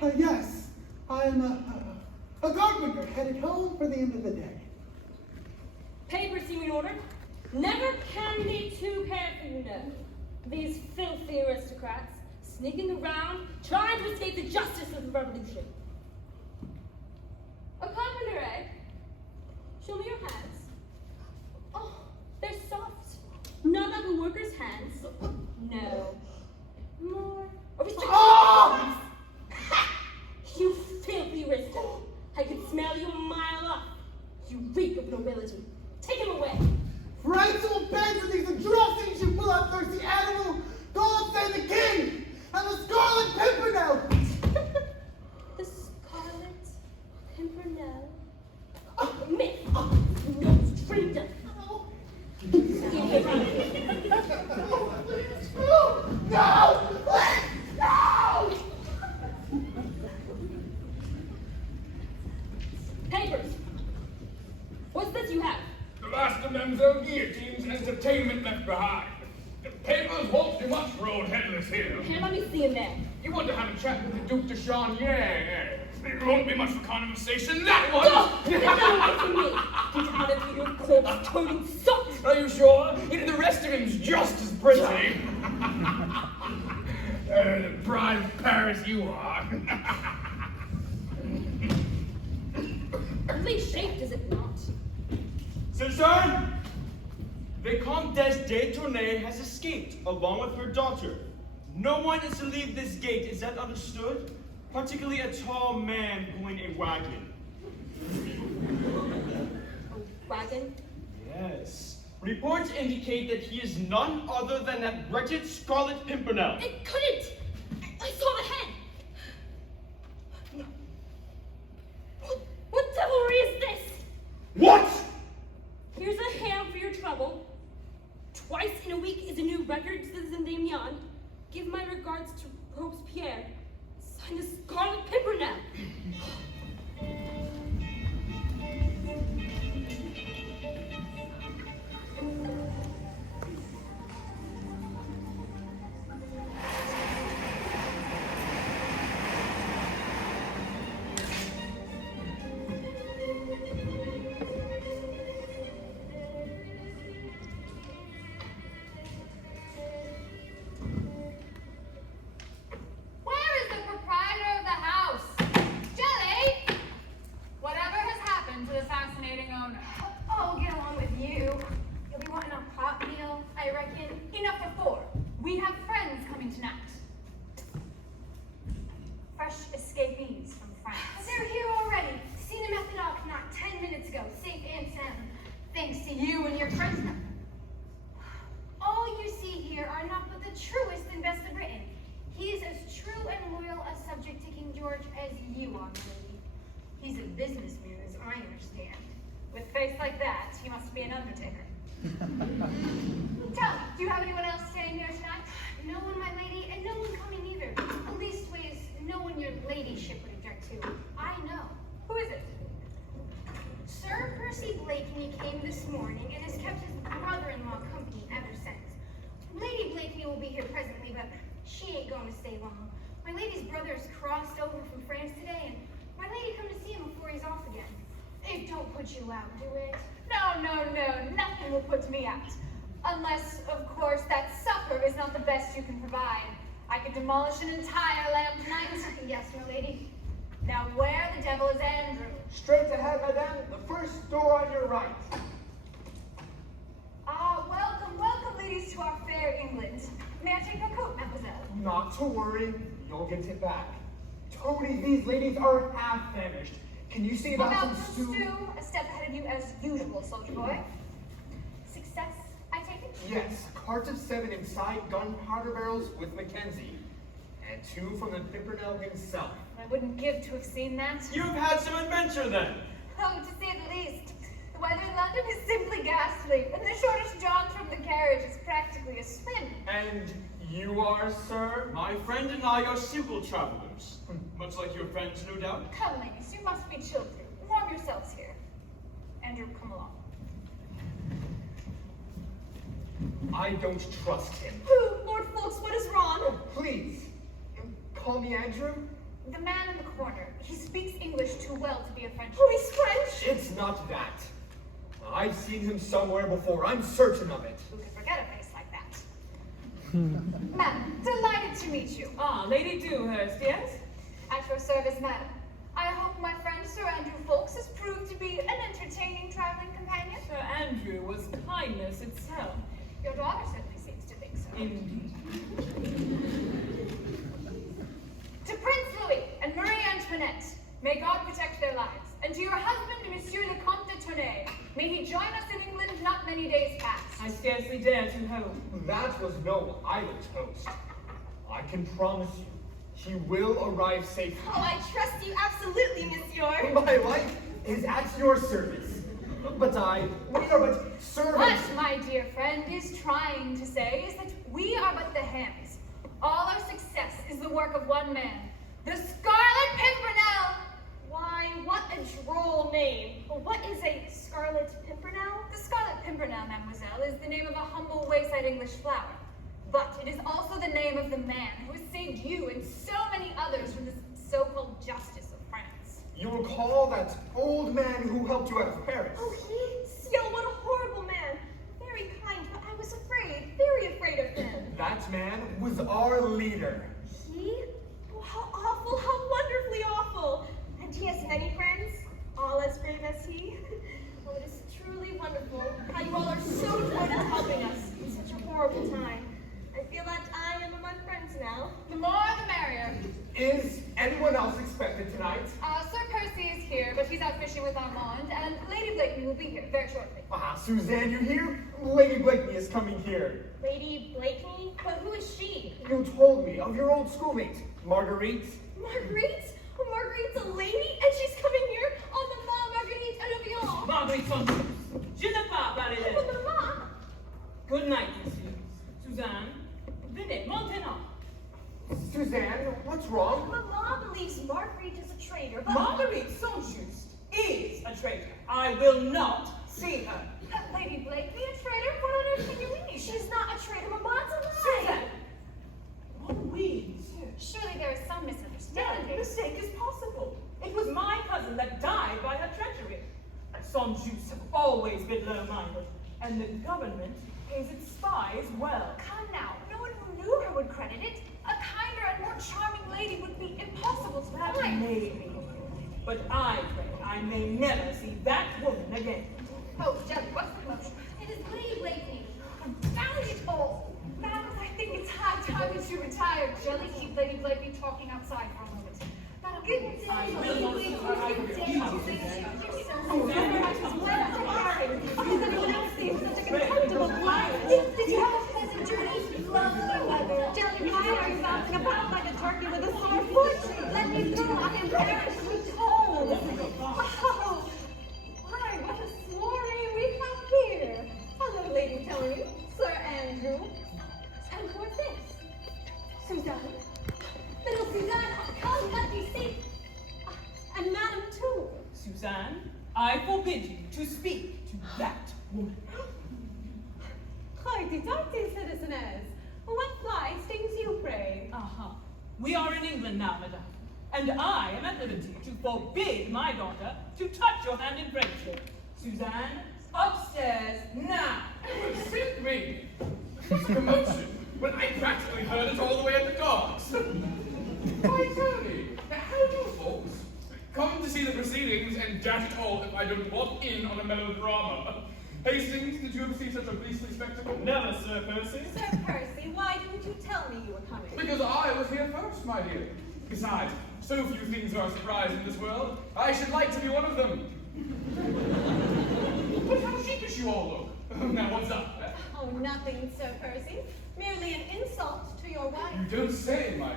Yes, I'm a carpenter headed home for the end of the day. Papers seem in order. Never can be too careful, you know. These filthy aristocrats sneaking around, trying to escape the justice of the revolution. A carpenter, eh? Show me your hands. Oh, they're soft. Not like a worker's hands. No. More. Oh! You filthy aristo. I can smell you a mile off. You reek of nobility. Take him away. Rights will pay for these atrocities, you bloodthirsty animal! God save the king! And the Scarlet Pimpernel! The Scarlet Pimpernel? Myth! No stranger! No! No! Papers! What's this you have? The last of Mademoiselle Guillotine's entertainment left behind. The papers won't do much for old Headless here. Here, let me see him there. You want to have a chat with the Duc de Chauvelin, eh? There won't be much for conversation, that one! Oh, get that away from me! Get out of here, corpse-toting sot! Are you sure? The rest of him's just as pretty. The bride of Paris you are. At least shaped, is it not? Citizen! The Comtesse de Tournay has escaped, along with her daughter. No one is to leave this gate, is that understood? Particularly a tall man pulling a wagon. A wagon? Yes. Reports indicate that he is none other than that wretched Scarlet Pimpernel. It couldn't! I saw the head! No. What devilry is this? What? Here's a hand for your trouble. Twice in a week is a new record, Citizen Damien. Give my regards to Robespierre. Sign the Scarlet Pimpernel. Blakeney came this morning and has kept his brother-in-law company ever since. Lady Blakeney will be here presently, but she ain't going to stay long. My lady's brother's crossed over from France today, and my lady come to see him before he's off again. It don't put you out, do it? No, nothing will put me out. Unless, of course, that supper is not the best you can provide. I could demolish an entire lamb tonight. Yes, my lady. Now where the devil is Andrew? Straight ahead, madame. The first door on your right. Ah, welcome, ladies, to our fair England. May I take your coat, mademoiselle? Not to worry. You'll get it back. Tony, these ladies are half famished. Can you see about some stew? A step ahead of you as usual, soldier boy. Success, I take it? Yes, carts of 7 inside gunpowder barrels with Mackenzie. And 2 from the Pimpernel himself. I wouldn't give to have seen that. You've had some adventure then. Oh, to say the least. The weather in London is simply ghastly, and the shortest jaunt from the carriage is practically a swim. And you are, sir? My friend and I are simple travelers. Much like your friends, no doubt. Come, ladies, you must be chilled through. Warm yourselves here. Andrew, come along. I don't trust him. Who? Lord Folks, what is wrong? Oh, please. Call me Andrew. The man in the corner. He speaks English too well to be a Frenchman. Oh, he's French? It's not that. I've seen him somewhere before, I'm certain of it. Who could forget a face like that? Madam, delighted to meet you. Ah, Lady Dewhurst, yes? At your service, madam. I hope my friend Sir Andrew Fawkes has proved to be an entertaining traveling companion. Sir Andrew was kindness itself. Your daughter certainly seems to think so. Indeed. To Prince Louis and Marie Antoinette, may God protect their lives. And to your husband, Monsieur le Comte de Tournay, may he join us in England not many days past. I scarcely dare to hope. That was no idle toast. I can promise you, he will arrive safely. Oh, I trust you absolutely, monsieur. My life is at your service. But we are but servants. What my dear friend is trying to say is that we are but the hands. All our success is the work of one man, the Scarlet Pimpernel. Why, what a droll name. Well, what is a Scarlet Pimpernel? The Scarlet Pimpernel, mademoiselle, is the name of a humble wayside English flower. But it is also the name of the man who has saved you and so many others from this so-called justice of France. You recall that old man who helped you out of Paris? Oh, he? Still, what a horrible man. Very kind, but I was afraid, very afraid of him. That man was our leader. He? Oh, how awful, how wonderfully awful. And he has many friends, all as brave as he. Oh, it is truly wonderful how you all are so devoted to helping us in such a horrible time. I feel that I am among friends now. The more the merrier. Is anyone else expected tonight? Sir Percy is here, but he's out fishing with Armand, and Lady Blakeney will be here very shortly. Suzanne, you hear? Lady Blakeney is coming here. Lady Blakeney? But who is she? You told me of your old schoolmate, Marguerite. Marguerite? Oh, Marguerite's a lady, and she's coming here? Oh, Maman, Marguerite, and Avion. Marguerite Sanchez, je ne parle pas les Oh, lettres. Maman. Good night, monsieur. Suzanne, venez, maintenant. Suzanne, what's wrong? Maman believes Marguerite is a traitor, but... Marguerite Sanchez is a traitor. I will not see her. Lady Blakeney, a traitor? What on earth can you mean? She's not a traitor, Maman's a Suzanne! lie. What we, monsieur? Surely there is some No misunderstanding. mistake is possible. It was my cousin that died by her treachery. Sanchez have always been low-minded, and the government pays its spies well. Come now, no one who knew her would credit it. A kinder and more charming lady would be impossible to That find. may be, but I pray I may never see that woman again. Oh, Jelly, what's the commotion? It is Lady Blakeney. Confound it all! Madam, I think it's high time we should retire. Jelly, keep Lady Blakeney talking outside for a moment. Madam, good day. I will Lady not Blakeney, see her good day. again. Is anyone else seeing such a contemptible liar? Did you have a pleasant journey? Lovely weather. Jelly, why are you bouncing about like a turkey with a sore foot? Let me go, I'm embarrassed with cold. Oh, why, what a soiree we have here. Hello, Lady Tony, Sir Andrew, and what's this? Suzanne. Little Suzanne, come, let me see. And Madame too. Suzanne, I forbid you to speak to that woman. Hoity-toity, citizeness. What fly stings you, pray? Aha. We are in England now, madame, and I am at liberty to forbid my daughter to touch your hand in friendship. Suzanne, upstairs now. Sent me! What's the commotion? When I practically heard it all the way at the docks. Why, Tony, how do folks come to see the proceedings and dash it all if I don't walk in on a melodrama? Hastings, did you ever see such a beastly spectacle? Never, Sir Percy. Sir Percy, why didn't you tell me you were coming? Because I was here first, my dear. Besides, so few things are a surprise in this world. I should like to be one of them. But how sheepish you all look. Now, what's up? Oh, nothing, Sir Percy. Merely an insult to your wife. You don't say, my dear.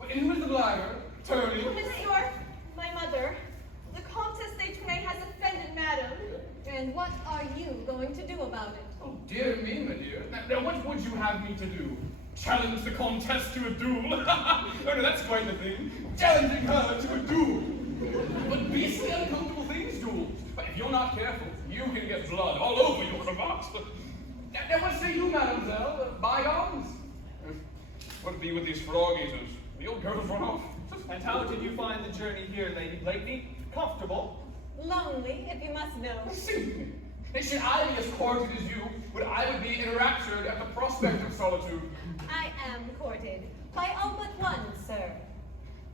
Well, and who is the blagger? Tony? Monsieur, my mother, the Comtesse de Tournay has offended Madame. And what are you going to do about it? Oh, dear me, my dear. Now, what would you have me to do? Challenge the Comtesse to a duel? Oh, no, that's quite the thing. Challenging her to a duel. But beastly uncomfortable things, duels. But if you're not careful, you can get blood all over your cravat. Now, what say you, mademoiselle? Bygones? What be with these frog eaters? The old girls run off. And how did you find the journey here, Lady Blakeney? Comfortable? Lonely, if you must know. Excuse me. Should I be as courted as you, I would be enraptured at the prospect of solitude. I am courted. By all but one, sir.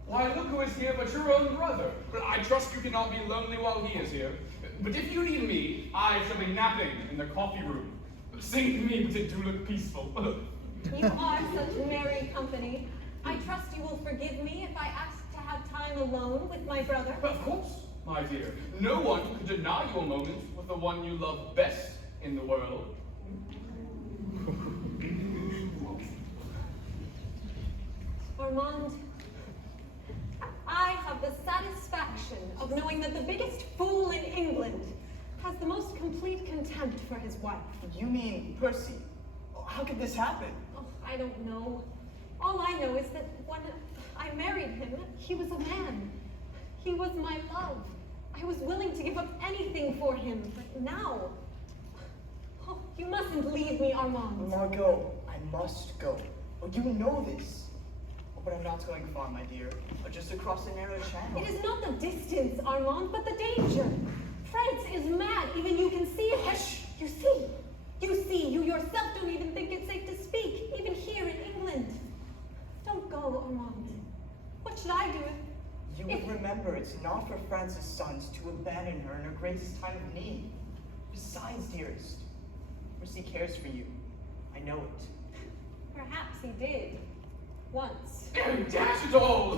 Why, look who is here but your own brother. But I trust you cannot be lonely while he is here. But if you need me, I shall be napping in the coffee room. Sing to me, but it do look peaceful. You are such merry company. I trust you will forgive me if I ask to have time alone with my brother. Of course, my dear. No one could deny you a moment with the one you love best in the world. Armand, I have the satisfaction of knowing that the biggest fool in England has the most complete contempt for his wife. You mean Percy? How could this happen? Oh, I don't know. All I know is that when I married him, he was a man. He was my love. I was willing to give up anything for him, but now... Oh, you mustn't leave me, Armand. Margot, I must go. Oh, you know this. Oh, but I'm not going far, my dear. Just across a narrow channel. It is not the distance, Armand, but the danger. France is mad. Even you can see it. Hush! You see. You see. You yourself don't even think it's safe to speak, even here in England. Don't go, Armand. What should I do if... You would remember it's not for France's sons to abandon her in her greatest time of need. Besides, dearest, Percy cares for you. I know it. Perhaps he did. Once. Erin, dash it all!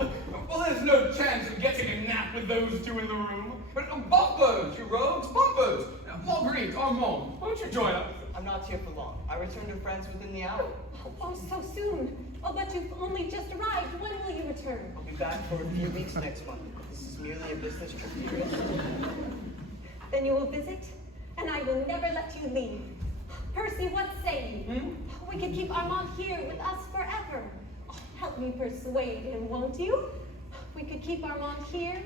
Well, there's no chance of getting a nap with those two in the room. But bumpers, you rogues, bumpers! Marguerite, Armand, won't you join us? I'm not here for long. I return to France within the hour. Oh, so soon. Oh, but you've only just arrived. When will you return? I'll be back for a few weeks next month. This is merely a business trip, dearest. Then you will visit, and I will never let you leave. Percy, what say you? We could keep Armand here with us forever. Help me persuade him, won't you? We could keep Armand here.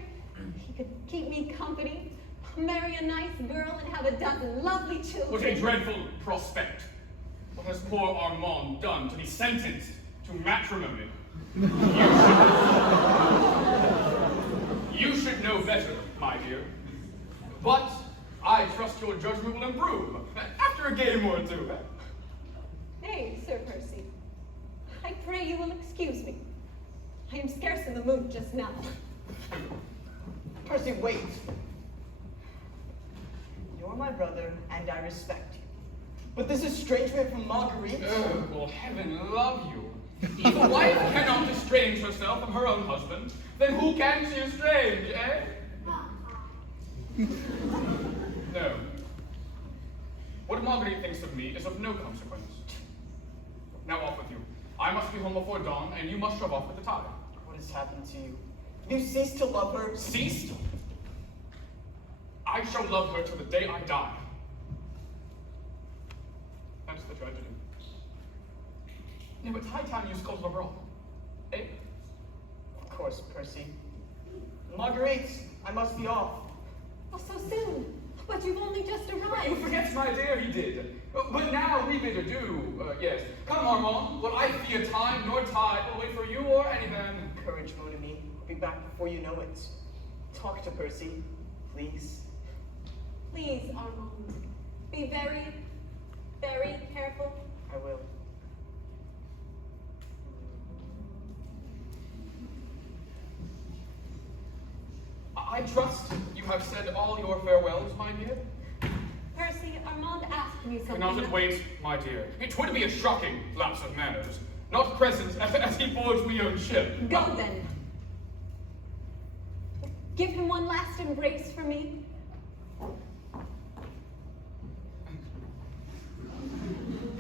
He could keep me company, marry a nice girl, and have a dozen lovely children. What a dreadful prospect. What has poor Armand done to be sentenced to matrimony? You should know better, my dear. But I trust your judgment will improve after a game or two. Nay, Sir Percy, I pray you will excuse me. I am scarce in the mood just now. Percy, wait. You're my brother, and I respect you. But this estrangement from Marguerite? Oh, well, heaven love you. If a wife cannot estrange herself from her own husband, then who can she estrange, eh? No. What Marguerite thinks of me is of no consequence. Now off with you. I must be home before dawn, and you must shove off with the tide. What has happened to you? You ceased to love her? Ceased? I shall love her till the day I die. That's the tragedy. No, it's high time you scuttled abroad. Eh? Of course, Percy. Marguerite, I must be off. Oh, so soon. But you've only just You arrived. forget, my dear, he did. But now we bid adieu. Yes. Come, Armand. Will I fear time nor tide will wait for you or any man. Courage, mon ami. I'll be back before you know it. Talk to Percy, please. Please, Armand, be very, very careful. I will. I trust you have said all your farewells, my dear. Percy, Armand asked me something. Cannot it wait, my dear? It would be a shocking lapse of manners. Not present as he boards me own ship. Go then. Give him one last embrace for me.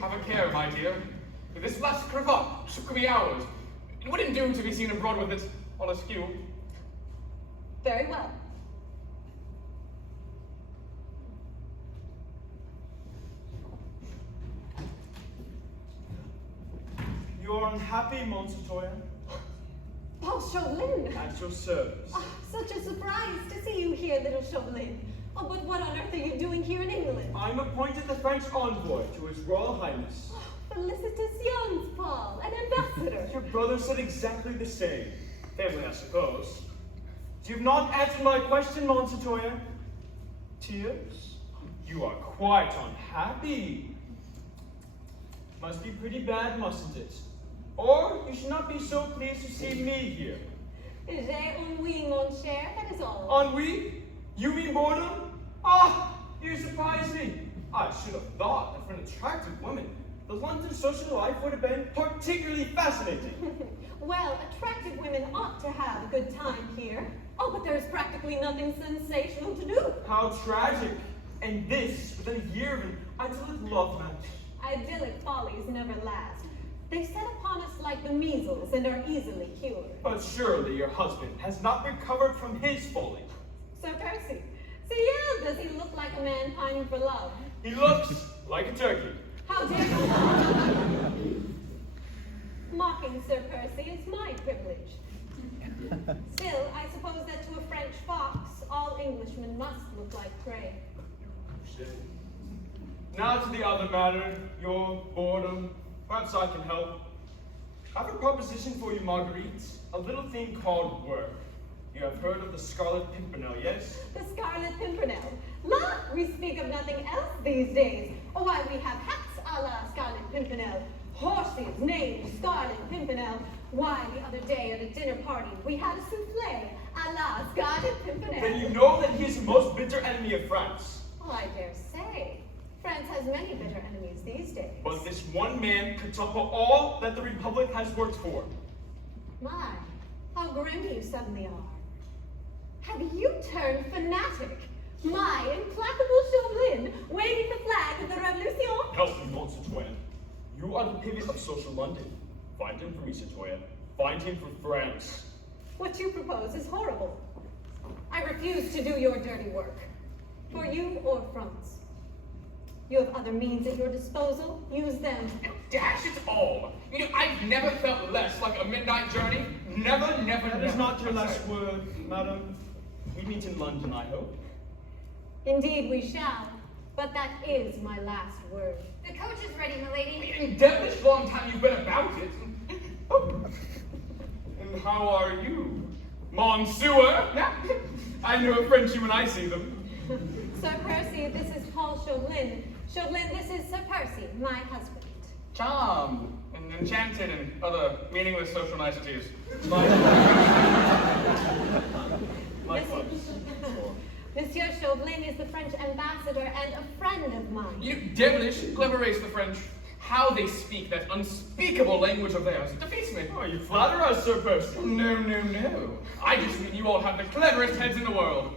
Have a care, my dear. This last cravat took me hours. It wouldn't do to be seen abroad with it all askew. Very well. You're unhappy, mon citoyen? Paul Chauvlin! At your service. Oh, such a surprise to see you here, little Chauvlin. Oh, but what on earth are you doing here in England? I'm appointed the French envoy to His Royal Highness. Felicitations, Paul, an ambassador. Your brother said exactly the same. Family, I suppose. You've not answered my question, Mon Citoyen. Tears? You are quite unhappy. Must be pretty bad, mustn't it? Or you should not be so pleased to see me here. J'ai ennui, mon cher, that is all. Ennui? You mean boredom? Ah, you surprise me. I should have thought that for an attractive woman, the London social life would have been particularly fascinating. Well, attractive women ought to have a good time here. Oh, but there's practically nothing sensational to do. How tragic. And this within a year of an idyllic love match. Idyllic follies never last. They set upon us like the measles and are easily cured. But surely your husband has not recovered from his folly. Sir Percy, see, yeah, does he look like a man pining for love? He looks like a turkey. How dare you? Mocking Sir Percy is my privilege. Still, I suppose that to a French fox, all Englishmen must look like prey. Now to the other matter, your boredom. Perhaps I can help. I have a proposition for you, Marguerite. A little thing called work. You have heard of the Scarlet Pimpernel, yes? The Scarlet Pimpernel. La, we speak of nothing else these days. Oh, why, we have hats a la Scarlet Pimpernel. Horses named Scarlet Pimpernel. Why, the other day at a dinner party, we had a souffle a la Scarlet Pimpernel. Then you know that he is the most bitter enemy of France. Oh, I dare say. France has many bitter enemies these days. But this one man could topple all that the Republic has worked for. My, how grim you suddenly are. Have you turned fanatic? My implacable Chauvlin, waving the flag of the Revolution? Help me, mon citoyen. You are the pivot of social London. Find him for me, citoyen. Find him for France. What you propose is horrible. I refuse to do your dirty work. For you or France. You have other means at your disposal. Use them. Dash it all! You know, I've never felt less like a midnight journey. Never. That is not your last word, madam. We meet in London, I hope. Indeed we shall. But that is my last word. The coach is ready, milady. In devilish long time you've been about it. Oh. And how are you, Monsieur? I know a Frenchie when I see them. Sir Percy, this is Paul Chauvlin. Chauvlin, this is Sir Percy, my husband. Charmed and enchanted and other meaningless social niceties. Monsieur Chauvlin is the French ambassador and a friend of mine. You devilish clever race, the French. How they speak that unspeakable language of theirs defeats me. Oh, you flatter us, Sir Percy. No. I just mean you all have the cleverest heads in the world.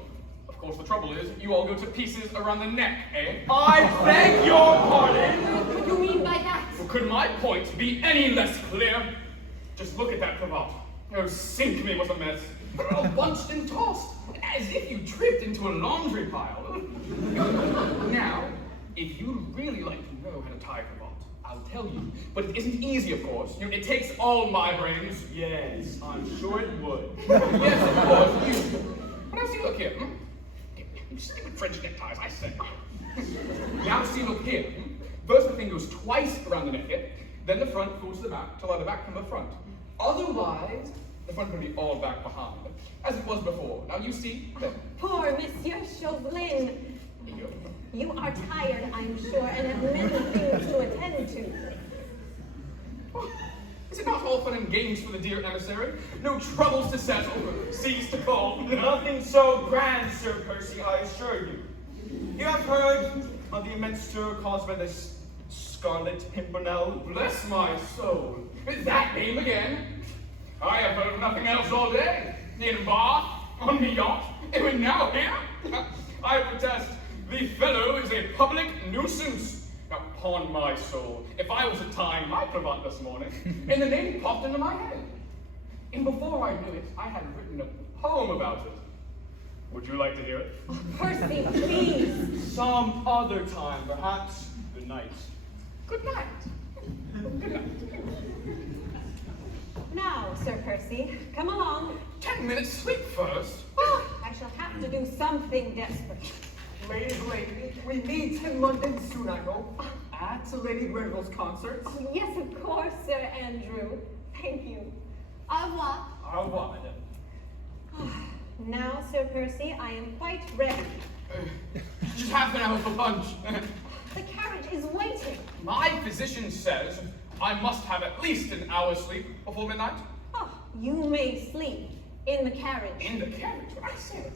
Of course, the trouble is, you all go to pieces around the neck, eh? I beg your pardon! What do you mean by that? Well, could my point be any less clear? Just look at that cravat. Oh, sink me, what a mess. All bunched and tossed, as if you tripped into a laundry pile. Now, if you'd really like to know how to tie a cravat, I'll tell you. But it isn't easy, of course. You know, it takes all my brains. Yes, I'm sure it would. Yes, of course, you. But now see, look here. You stupid French neckties, I say. Now see, look here. First the thing goes twice around the neck here, then the front goes to the back to lie the back from the front. Otherwise, the front can be all back behind, as it was before. Now you see that. Poor Monsieur Chauvlin. You are tired, I'm sure, and have many things to attend to. Is it not all fun and games for the dear emissary? No troubles to settle, seas to calm. Nothing so grand, Sir Percy, I assure you. You have heard of the immense stir caused by this Scarlet Pimpernel? Bless my soul. That name again? I have heard of nothing else all day. In Bath, on the yacht, and now here. I protest, the fellow is a public nuisance. Now, upon my soul, if I was to tie my cravat this morning, and the name popped into my head. And before I knew it, I had written a poem about it. Would you like to hear it? Oh, Percy, please. Some other time, perhaps. Good night. Good night. Good night. Now, Sir Percy, come along. 10 minutes sleep first. Oh, I shall have to do something desperate. Lady Blakeney, we meet in London soon, I hope. At Lady Grenville's concert. Oh, yes, of course, Sir Andrew. Thank you. Au revoir. Au revoir, madame. Percy, I am quite ready. Just half an hour for lunch. The carriage is waiting. My physician says I must have at least an hour's sleep before midnight. Ah, you may sleep in the carriage. In the carriage, what I said.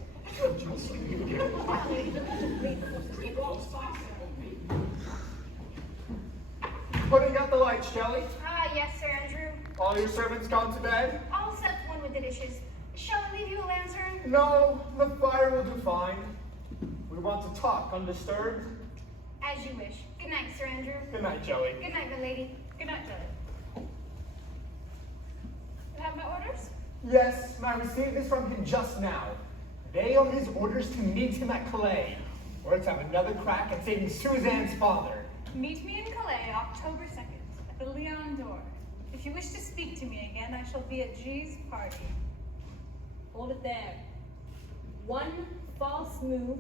Putting out the lights, Shelley. Ah, yes, Sir Andrew. All your servants gone to bed? All except one with the dishes. Shall I leave you a lantern? No, the fire will do fine. We want to talk undisturbed. As you wish. Good night, Sir Andrew. Good night, Jelly. Good night, my lady. Good night, Jelly. You have my orders? Yes, I received this from him just now. They are his orders to meet him at Calais, or to have another crack at saving Suzanne's father. Meet me in Calais, October 2nd, at the Lion d'Or. If you wish to speak to me again, I shall be at G's party. Hold it there. One false move,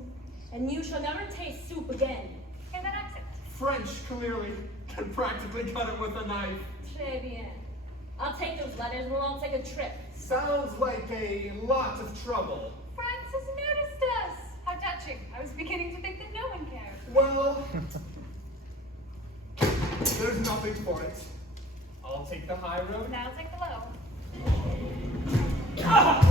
and you shall never taste soup again. In that accent. French, clearly. Can practically cut it with a knife. Très bien. I'll take those letters, we'll all take a trip. Sounds like a lot of trouble. France has noticed us. How touching. I was beginning to think that no one cared. Well, there's nothing for it. I'll take the high road. Now I'll take the low. Ah!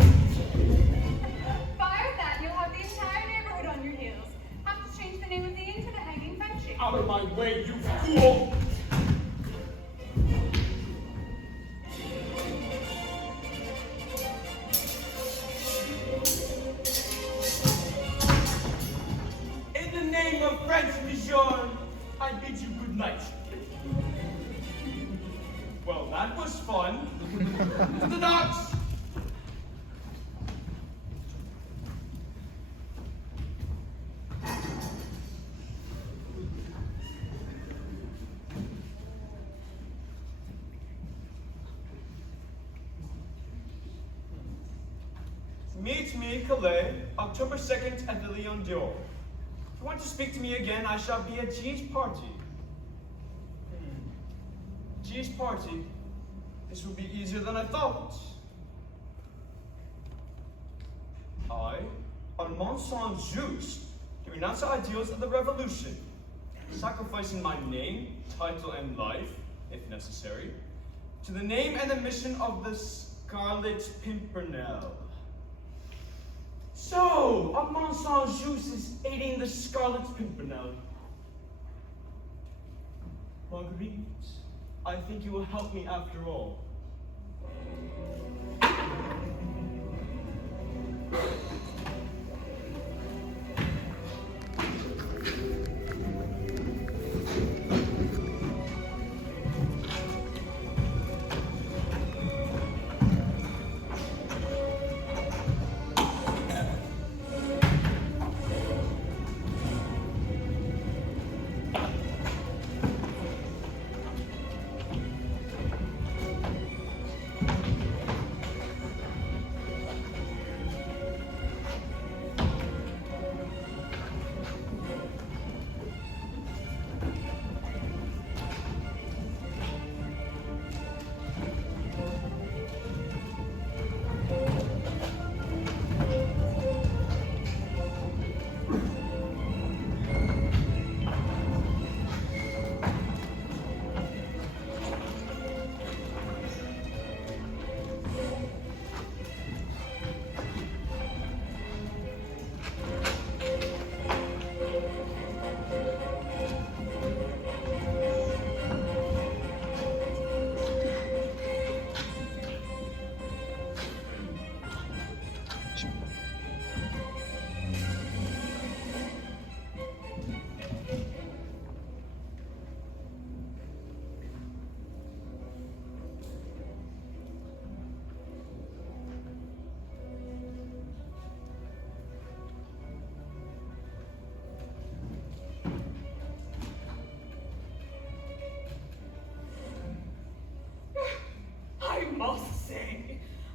Fire that, you'll have the entire neighborhood on your heels. Have to change the name of the inn to the Hanging Frenchie. Out of my way, you fool! In the name of French, monsieur, I bid you good night. Well, that was fun. To the docks! Meet me, Calais, October 2nd at the Lion d'Or. If you want to speak to me again, I shall be at G's party. G's party? This will be easier than I thought. I, Armand Saint-Just, to renounce the ideals of the revolution, sacrificing my name, title, and life, if necessary, to the name and the mission of the Scarlet Pimpernel. So, Armand Saint-Just is aiding the Scarlet Pimpernel. Marguerite, I think you will help me after all.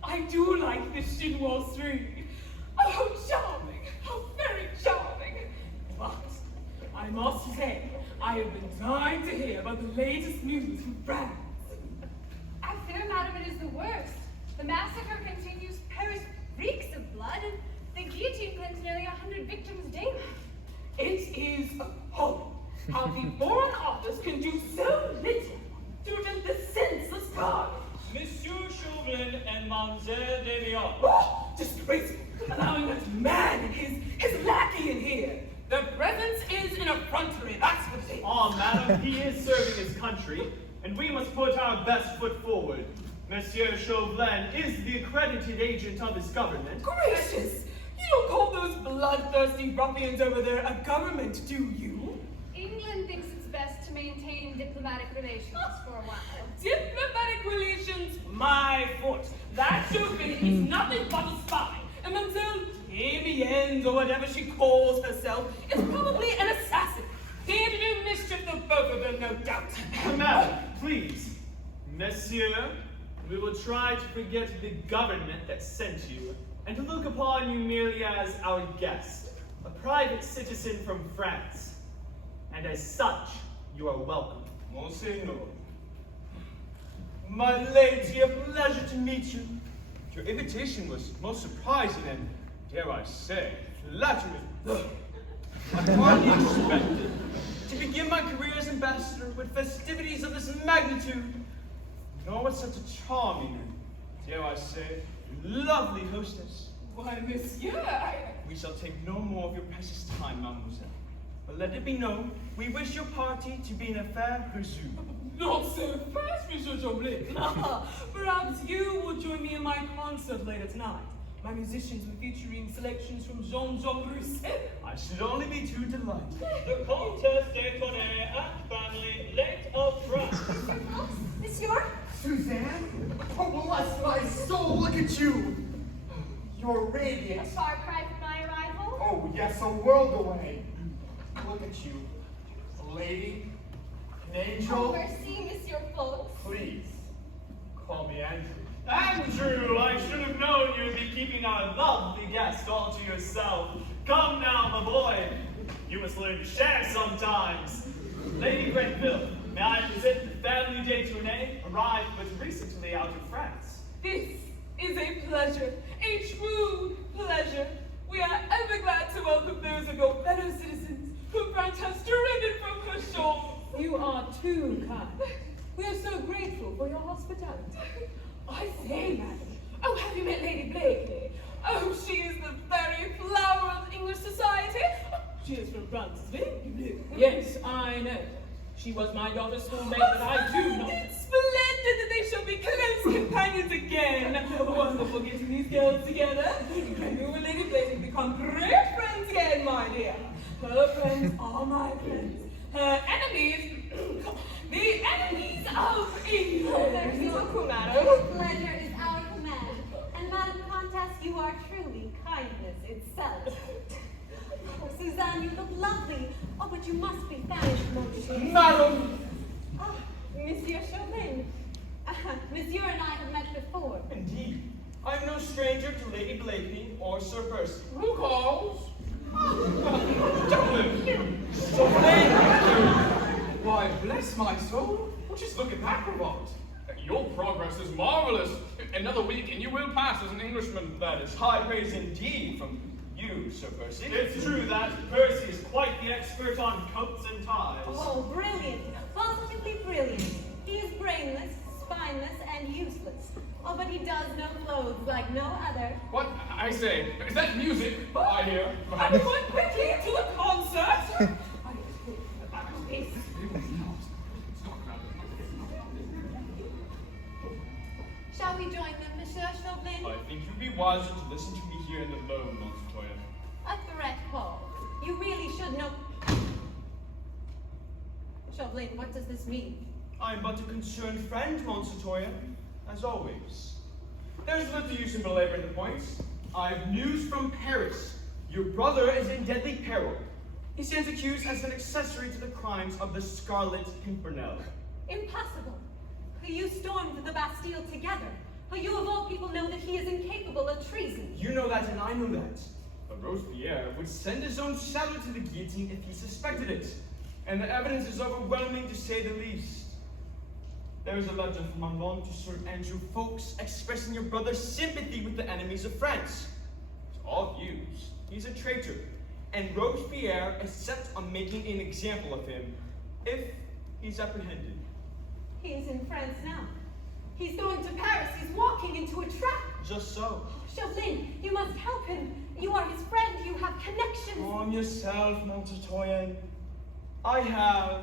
I do like this chinois string. Oh, how charming! How very charming! But I must say, I have been dying to hear about the latest news from France. I fear, madam, it is the worst. The massacre continues. Paris reeks of blood, and the guillotine It is appalling how the Foreign Office can do so little to prevent the senseless carnage. Monsieur Chauvlin and Mademoiselle Devion. Oh, disgraceful, allowing that man and his lackey in here. Their presence is an effrontery, that's what it is. Ah, madam, he is serving his country, and we must put our best foot forward. Monsieur Chauvlin is the accredited agent of his government. Gracious! You don't call those bloodthirsty ruffians over there a government, do you? England thinks it's best to maintain diplomatic relations for a while. Diplomatic relations, my foot. That Chauvlin is nothing but a spy. And Mademoiselle Amiens, or whatever she calls herself, is probably an assassin. Here to do mischief to both of them, no doubt. Madam, please. Monsieur, we will try to forget the government that sent you, and to look upon you merely as our guest, a private citizen from France. And as such, you are welcome. Monseigneur. My lady, a pleasure to meet you. Your invitation was most surprising and, dare I say, flattering. I hardly expected to begin my career as ambassador with festivities of this magnitude, nor with such a charming and, dare I say, lovely hostess. Why, monsieur, We shall take no more of your precious time, mademoiselle. But let it be known, we wish your party to be an affaire resumed. not so fast, Monsieur Chauvlin. Perhaps you will join me in my concert later tonight. My musicians will be featuring selections from Jean-Jacques Rousseau. I should only be too delighted. The Comtesse d'Épinay and family, late of France. Monsieur? Suzanne? Oh, bless my soul, look at you! You're A radiant. far cry from my arrival? Oh, yes, a world away. Look at you. A lady, an Oh, angel. merci, Monsieur Folks. Please, call me Andrew. Andrew, I should have known you'd be keeping our lovely guest all to yourself. Come now, my boy. You must learn to share sometimes. Lady Grenville, may I present the family déjeuner, arrived but recently out of France. This is a pleasure, a true pleasure. We are ever glad to welcome those of your fellow citizens whom France has driven from her shores. You are too kind. We are so grateful for your hospitality. I say, madam, oh, have you met Lady Blakeney? Oh, she is the very flower of English society. She is from France, you know. Yes, I know. She was my daughter's schoolmate, but I do know. It's splendid that they shall be close companions again. Wonderful getting these girls together. Maybe when Lady Blakeney become great friends again, my dear. Her friends are my friends. Her enemies, the enemies of England. Merci beaucoup, madam. Pleasure is our command. And Madam Comtesse, you are truly kindness itself. Oh, Suzanne, you look lovely. Oh, but you must be Spanish, monsieur. Madam! Ah, Monsieur Chauvlin. Monsieur and I have met before. Indeed, I'm no stranger to Lady Blakeney or Sir Percy. Who calls? Why, bless my soul. Well, just look at that cravat. Your progress is marvelous. Another week and you will pass as an Englishman. That is high praise indeed from you, Sir Percy. It's true that Percy is quite the expert on coats and ties. Oh, brilliant. Positively brilliant. He is brainless, spineless, and useless. Oh, but he does know clothes like no other. What? I say, is that music I hear? Everyone quickly to the concert. Shall we join them, Monsieur Chauvlin? I think you'd be wiser to listen to me here and alone, Monsieur. A threat, Paul. You really should know. Chauvlin, what does this mean? I'm but a concerned friend, Monsieur, as always. There's little use in belaboring the points. I've news from Paris. Your brother is in deadly peril. He stands accused as an accessory to the crimes of the Scarlet Pimpernel. Impossible. You stormed the Bastille together. You of all people know that he is incapable of treason. You know that and I know that. But Robespierre would send his own shadow to the guillotine if he suspected it. And the evidence is overwhelming to say the least. There is a letter from Manon to Sir Andrew Ffoulkes expressing your brother's sympathy with the enemies of France. To all views, he's a traitor. and Robespierre is set on making an example of him if he's apprehended. He is in France now. He's going to Paris. He's walking into a trap. Just so. Chauvlin, you must help him. You are his friend. You have connections. Calm yourself, mon citoyen. I have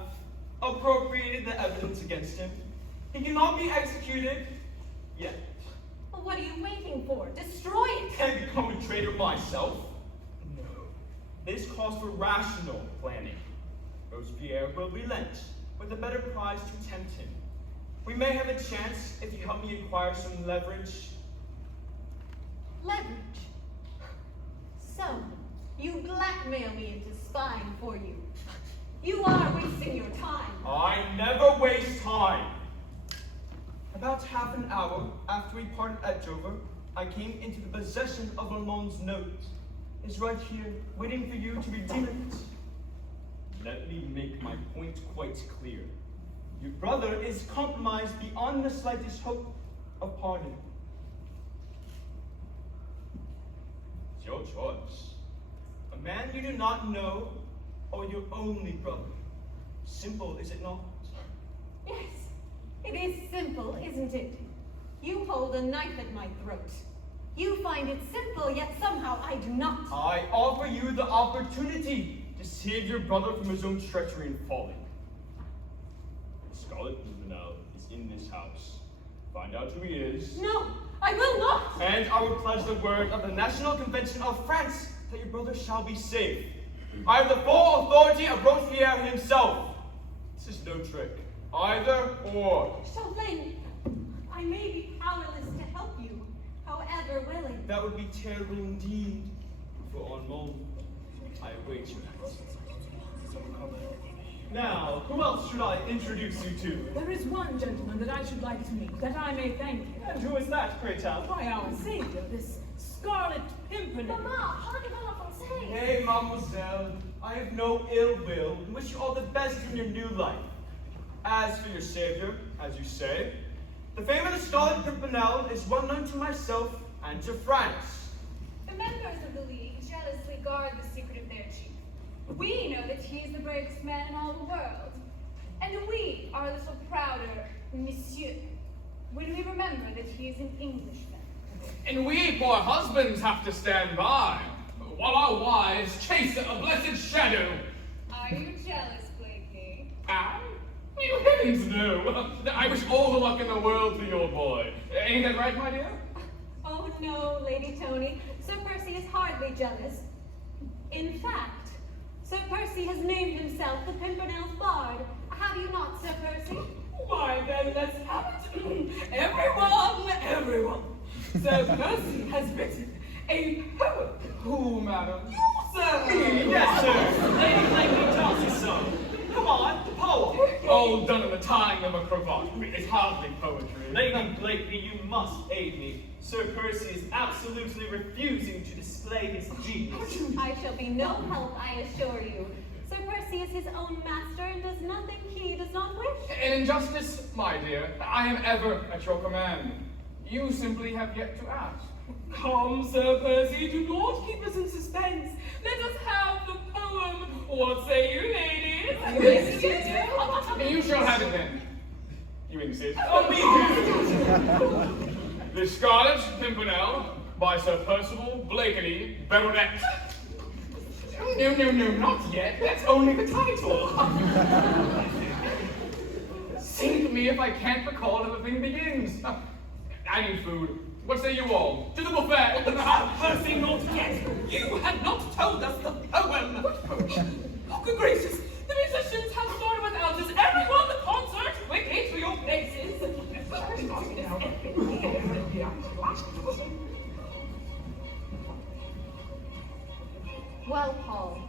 appropriated the evidence against him. He cannot be executed yet. Well, what are you waiting for? Destroy it. Can I become a traitor myself? No. This calls for rational planning. Robespierre will relent with a better prize to tempt him. We may have a chance if you help me acquire some leverage. Leverage? So, you blackmail me into spying for you. You are wasting your time. I never waste time. About half an hour after we parted at Dover, I came into the possession of Armand's note. It's right here, waiting for you to redeem it. Let me make my point quite clear. Your brother is compromised beyond the slightest hope of pardon. It's your choice. A man you do not know, or your only brother. Simple, is it not? Yes, it is simple, isn't it? You hold a knife at my throat. You find it simple, yet somehow I do not. I offer you the opportunity to save your brother from his own treachery and folly. The Scarlet Pimpernel is in this house. Find out who he is. No, I will not. And I will pledge the word of the National Convention of France that your brother shall be saved. I have the full authority of Robespierre himself. This is no trick. Either or. Chauvlin, I may be powerless to help you, however willing. That would be terrible indeed. For Armand, I await your answer. Now, who else should I introduce you to? There is one gentleman that I should like to meet, that I may thank you. And who is that, pray tell? Why, our savior, this Scarlet Pimpernel. Mama, parlez-moi en français. Hey, mademoiselle. I have no ill will and wish you all the best in your new life. As for your savior, as you say, the fame of the Scarlet Pimpernel is well known to myself and to France. The members of the League jealously guard the secret of their chief. We know that he is the bravest man in all the world. And we are a little prouder, monsieur, when we remember that he is an Englishman. And we poor husbands have to stand by, while our wives chase a blessed shadow. Are you jealous, Blakeney? I? You heavens no. I wish all the luck in the world to your boy. Ain't that right, my dear? Oh no, Lady Tony. Sir Percy is hardly jealous. In fact, Sir Percy has named himself the Pimpernel's Bard. Have you not, Sir Percy? Why, then, let's have it. Everyone. Sir Percy has written a poem. Who, madam? You, sir. Yes, sir. Lady Blakeney tells you so. Come on, the poem. All done in the tying of a cravat. It's hardly poetry. Lady Blakeney, you must aid me. Sir Percy is absolutely refusing to display his genius. I shall be no help, I assure you. Sir Percy is his own master and does nothing he does not wish. And in justice, my dear, I am ever at your command. You simply have yet to ask. Come, Sir Percy, do not keep us in suspense. Let us have the poem. What say you, ladies? You shall have it then. You insist. Oh, me too. The Scarlet Pimpernel by Sir Percival Blakeney, Baronet. No, not yet. That's only the title. Sink me if I can't recall how the thing begins. I need food. What say you all? To the buffet! Percy, not yet! You had not told us the poem! What poem? Oh, good gracious! The musicians have started without us! Everyone, the concert! Quickly to your places! Well, Paul,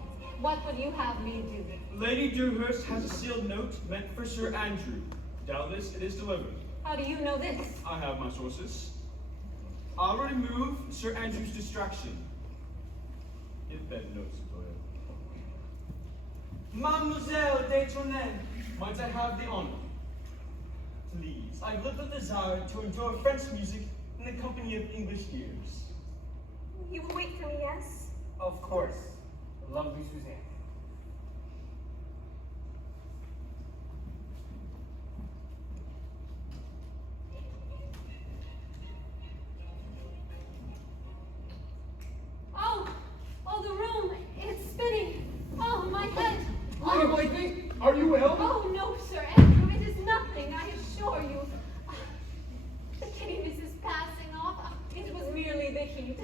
what would you have me do? Lady Dewhurst has a sealed note meant for Sir Andrew. Doubtless it is delivered. How do you know this? I have my sources. I'll remove Sir Andrew's distraction. If that note, Citoyen. Mademoiselle de Tournay, might I have the honor? Please, I've lived a desire to enjoy French music in the company of English ears. You will wait for me, yes? Of course. Lovely Suzanne. Oh, the room, it's spinning. Oh, my head. Lady Blakeney, are you ill? Oh, no, Sir Andrew, it is nothing, I assure you. The giddiness is passing off. It was merely the heat.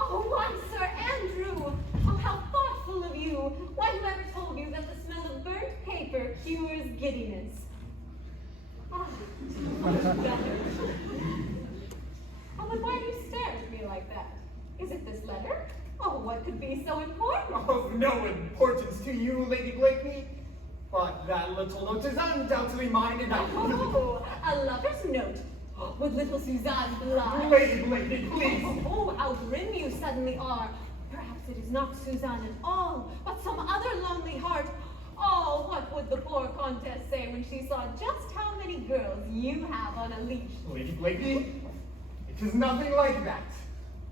Oh, why, Sir Andrew? Oh, how thoughtful of you. Why, whoever told you that the smell of burnt paper cures giddiness? Ah, much better. Oh, but why do you stare at me like that? Is it this letter? Oh, what could be so important? Of no importance to you, Lady Blakeney. But that little note is undoubtedly mine, and I... Oh, a lover's note. Would little Suzanne blush? Lady Blakeney, please. Oh, how grim you suddenly are. Perhaps it is not Suzanne at all, but some other lonely heart. Oh, what would the poor Countess say when she saw just how many girls you have on a leash? Lady Blakeney, it is nothing like that.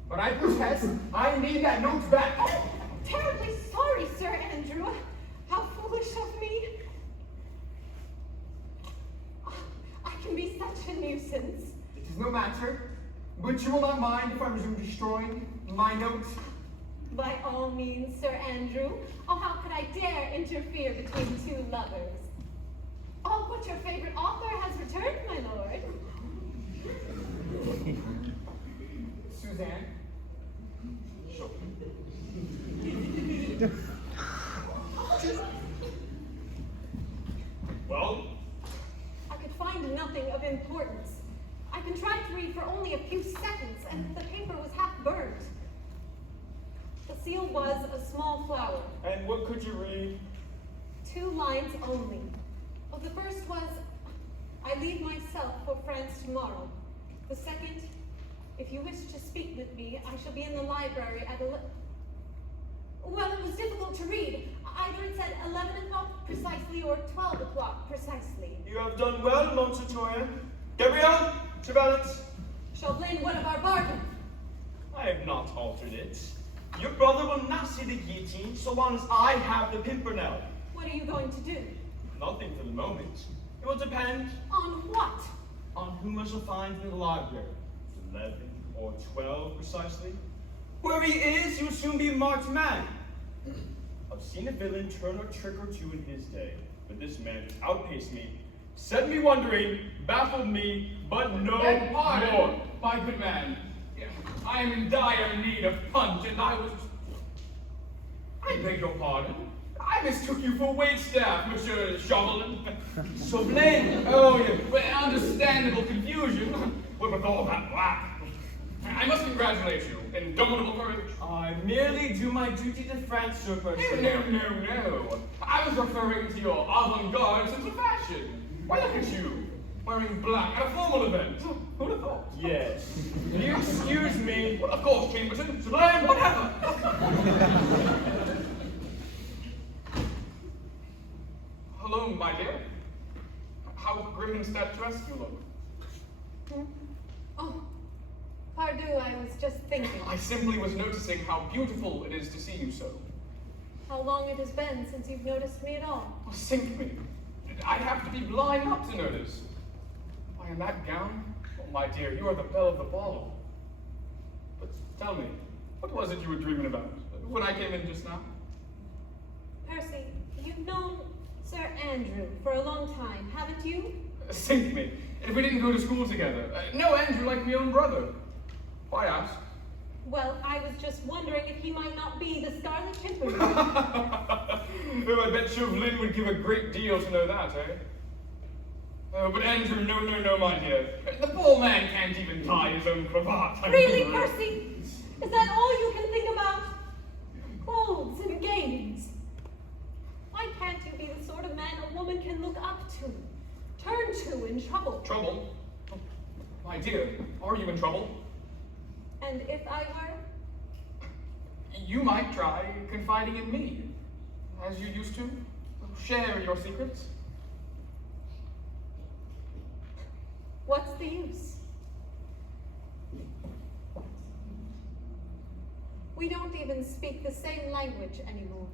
But I protest, I need that note back. Oh, terribly sorry, Sir Andrew. How foolish of me. I can be such a nuisance. It is no matter, but you will not mind if I resume destroying my notes? By all means, Sir Andrew. Oh, how could I dare interfere between two lovers? Oh, but your favorite author has returned, my lord. Suzanne? Well? I could find nothing of importance. I contrived to read for only a few seconds, and the paper was half burnt. The seal was a small flower. And what could you read? 2 lines only. Oh, the first was, I leave myself for France tomorrow. The second, if you wish to speak with me, I shall be in the library at Well, it was difficult to read. Either it said 11 o'clock precisely or 12 o'clock precisely. You have done well, mon citoyen. Gabriel, Chauvlin. Chauvlin, what of our bargain? I have not altered it. Your brother will not see the guillotine so long as I have the Pimpernel. What are you going to do? Nothing for the moment. It will depend On what? on whom I shall find in the library. 11 or 12 precisely. Wherever he is, he will soon be a marked man. I've seen a villain turn a trick or two in his day, but this man has outpaced me, set me wondering, baffled me, but no Beg pardon, more. my good man. I am in dire need of punch, and I beg your pardon. I mistook you for waitstaff, Monsieur Chauvlin. Chauvlin! Oh, yeah, but understandable confusion. What with all that black? I must congratulate you. Indomitable courage. I merely do my duty to France, Sir Percival. No. I was referring to your avant-garde sense of fashion. Why, look at you. Wearing black at a formal event. Who'd have thought? Yes. Will you excuse me? Well, of course, Chamberlain. Sublime, Whatever. Hello, my dear. How grim and statuesque you look. Oh, pardon, I was just thinking. I simply was noticing how beautiful it is to see you so. How long it has been since you've noticed me at all? Oh, sink me. I'd have to be blind not to notice. Why, in that gown? Oh, my dear, you are the belle of the ball. But tell me, what was it you were dreaming about when I came in just now? Percy, you've known Sir Andrew for a long time, haven't you? Sink me. If we didn't go to school together. No, Andrew like my own brother. Why ask? Well, I was just wondering if he might not be the Scarlet Pimpernel. Oh, I bet Chauvlin would give a great deal to know that, eh? Oh, but Andrew, no, my dear. The poor man can't even tie his own cravat. Really, Percy? Is that all you can think about? Clothes and games. Why can't you be the sort of man a woman can look up to, turn to in trouble? Trouble? Oh, my dear, are you in trouble? And if I were? You might try confiding in me, as you used to. Share your secrets. What's the use? We don't even speak the same language anymore.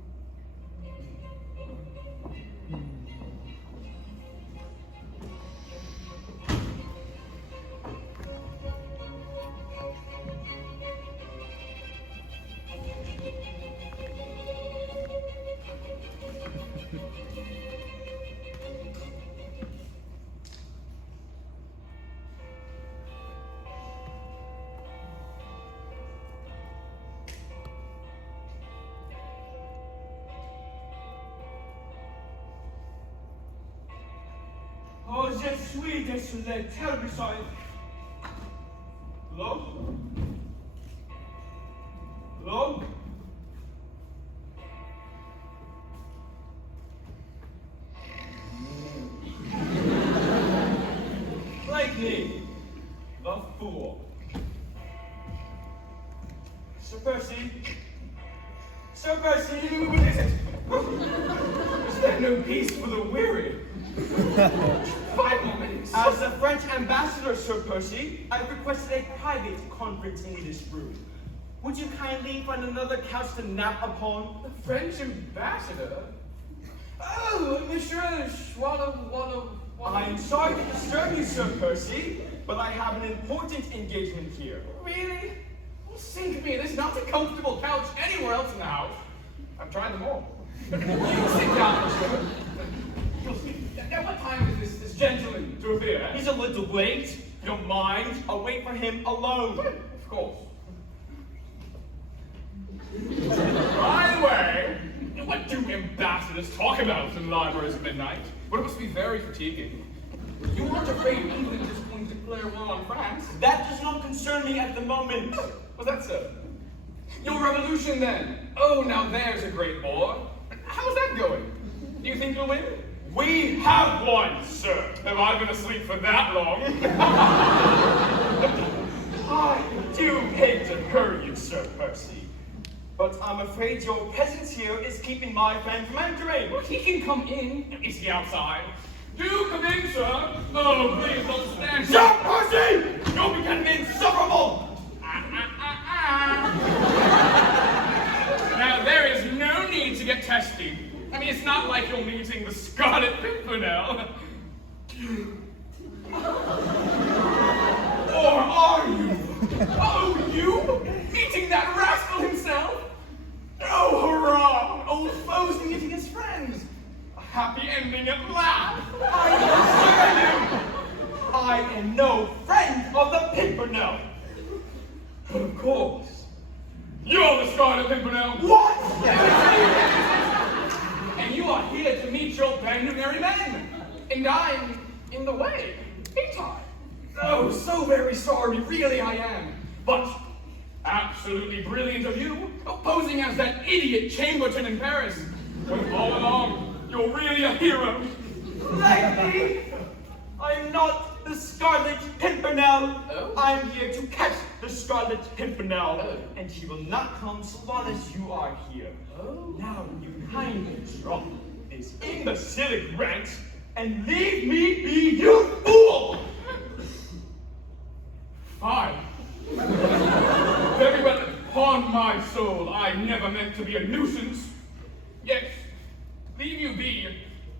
Oh, je suis désolé, terribly sorry. Hello? Hello? Blakeney, the fool. Sir Percy. Sir Percy, what is it? Is there no peace for the weary? 5 more minutes. As the French ambassador, Sir Percy, I've requested a private conference in this room. Would you kindly find another couch to nap upon? The French ambassador? Oh, Monsieur Swallow. I'm sorry to disturb you, Sir Percy, but I have an important engagement here. Really? Well, sink me, there's not a comfortable couch anywhere else in the house. I've tried them all. You sit down, monsieur. Now, what time is this gentleman to appear? He's a little late. You don't mind? I'll wait for him alone. Of course. By the way, what do ambassadors talk about in libraries at midnight? But it must be very fatiguing. You aren't afraid England is going to declare war on France? That does not concern me at the moment. Was that so? Your revolution, then? Oh, now there's a great war. How's that going? Do you think you'll win? We have one, sir. Have I been asleep for that long? I do hate to hurry you, Sir Percy, but I'm afraid your presence here is keeping my friend from entering. Well, he can come in. Is he outside? Do come in, sir. Oh, please don't stand. Sir Percy! You're becoming insufferable! Now, there is no need to get testy. I mean, it's not like you're meeting the Scarlet Pimpernel. Or are you? Oh, you? Meeting that rascal himself? Oh, hurrah! Old foes meeting as friends. A happy ending at last. I am no friend of the Pimpernel. But of course, you're the Scarlet Pimpernel. What? And you are here to meet your band of merry men. And I'm in the way, ain't I? Oh, so very sorry, really I am. But absolutely brilliant of you, posing as that idiot Chamberlain in Paris. When all along, you're really a hero. Blakeney! I'm not the Scarlet Pimpernel. Oh? I'm here to catch the Scarlet Pimpernel. Oh. And he will not come so long as you are here. Oh. Now you kindly drop this imbecilic rant and leave me be, you fool! Fine. Very well, upon my soul, I never meant to be a nuisance. Yes, leave you be.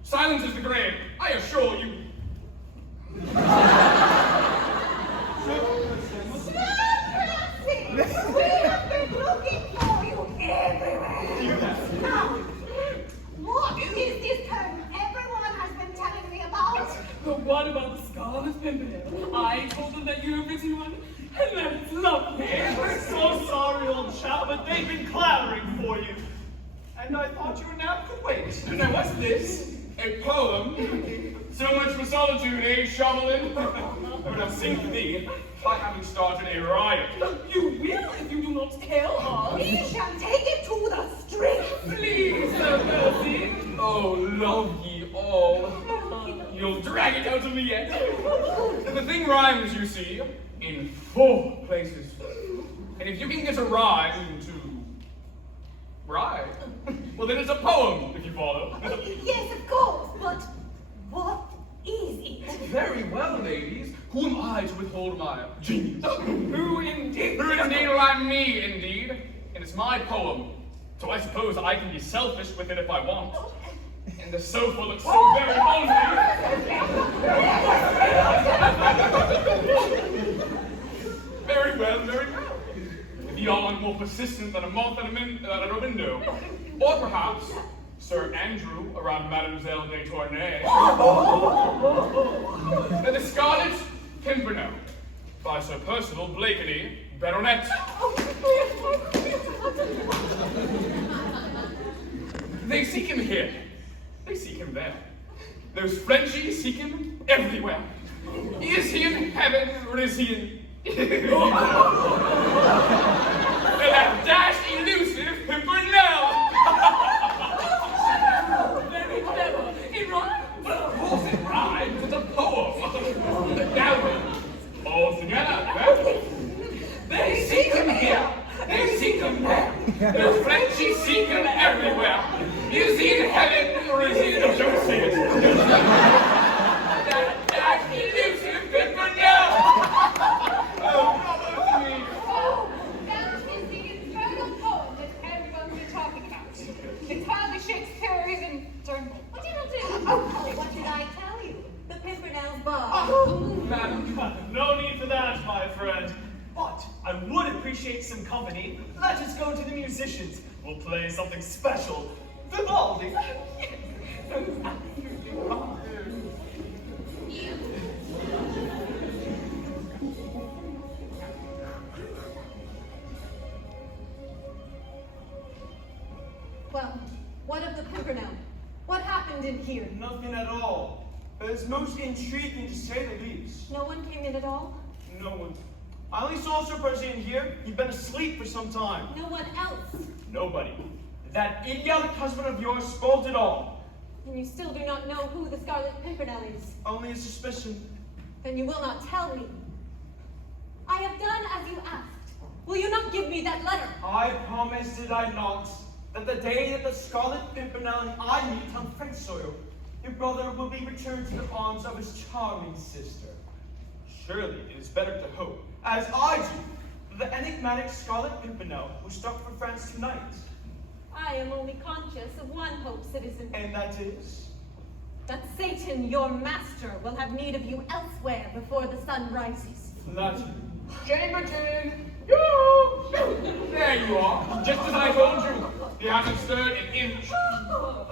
Silence is the grave, I assure you. We have been looking for you everywhere. Now, what is this turn everyone has been telling me about? But what about the Scarlet Pimpernel? I told them that you're a written one, and that it's lovely. We're so sorry, old chap, but they've been clamoring for you. And I thought you were now could wait. Now what's this? A poem? So much for solitude, eh, Chauvlin? Oh, now sink thee by having started a riot. You will if you do not tell us. We shall take it to the street. Please, Sir Percy. Oh, love ye all. You'll drag it out of me yet. The thing rhymes, you see, in 4 places. And if you can get a rhyme to rhyme, well then it's a poem, if you follow. Yes, of course, but what is it? Very well, ladies. Who am I to withhold my genius? Who indeed? Who indeed? Well, I'm me, indeed. And and it's my poem, so I suppose I can be selfish with it if I want. And the sofa looks so very lonely. Very well, very well. If y'all are more persistent than a moth at a window. Or perhaps Sir Andrew around Mademoiselle de Tournay. And the Scarlet Pimpernel by Sir Percival Blakeney, Baronet. They seek him here. They seek him there. Those Frenchies seek him everywhere. Is he in heaven or is he in... that dashed, elusive Pimpernel! Very clever. It rhymes. Of course it rhymes. It's a poem. Now then, all together. They seek him here. They seek him there. Those Frenchies seek him everywhere. Is he in heaven or is he in... Don't say it. That dashed, elusive Pimpernel! Oh, me. Oh, that is the infernal poem that everyone's been talking about. Entirely Shakespearean and what did I do? Oh, what did I tell you? The Pimpernel's bar. Madam, no need for that, my friend. But I would appreciate some company. Let us go to the musicians. We'll play something special. Vivaldi. Well, what of the Pimpernel? What happened in here? Nothing at all. But it's most intriguing to say the least. No one came in at all? No one. I only saw Sir Percy in here. He'd been asleep for some time. No one else? Nobody. That idiotic husband of yours spoiled it all. And you still do not know who the Scarlet Pimpernel is? Only a suspicion. Then you will not tell me. I have done as you asked. Will you not give me that letter? I promised, did I not, that the day that the Scarlet Pimpernel and I meet on French soil, your brother will be returned to the arms of his charming sister. Surely it is better to hope, as I do, that the enigmatic Scarlet Pimpernel will start for France tonight. I am only conscious of one hope, citizen. And that is? That Satan, your master, will have need of you elsewhere before the sun rises. Latin. Chamberlain! There you are, just as I told you. He hasn't stirred an inch. Oh,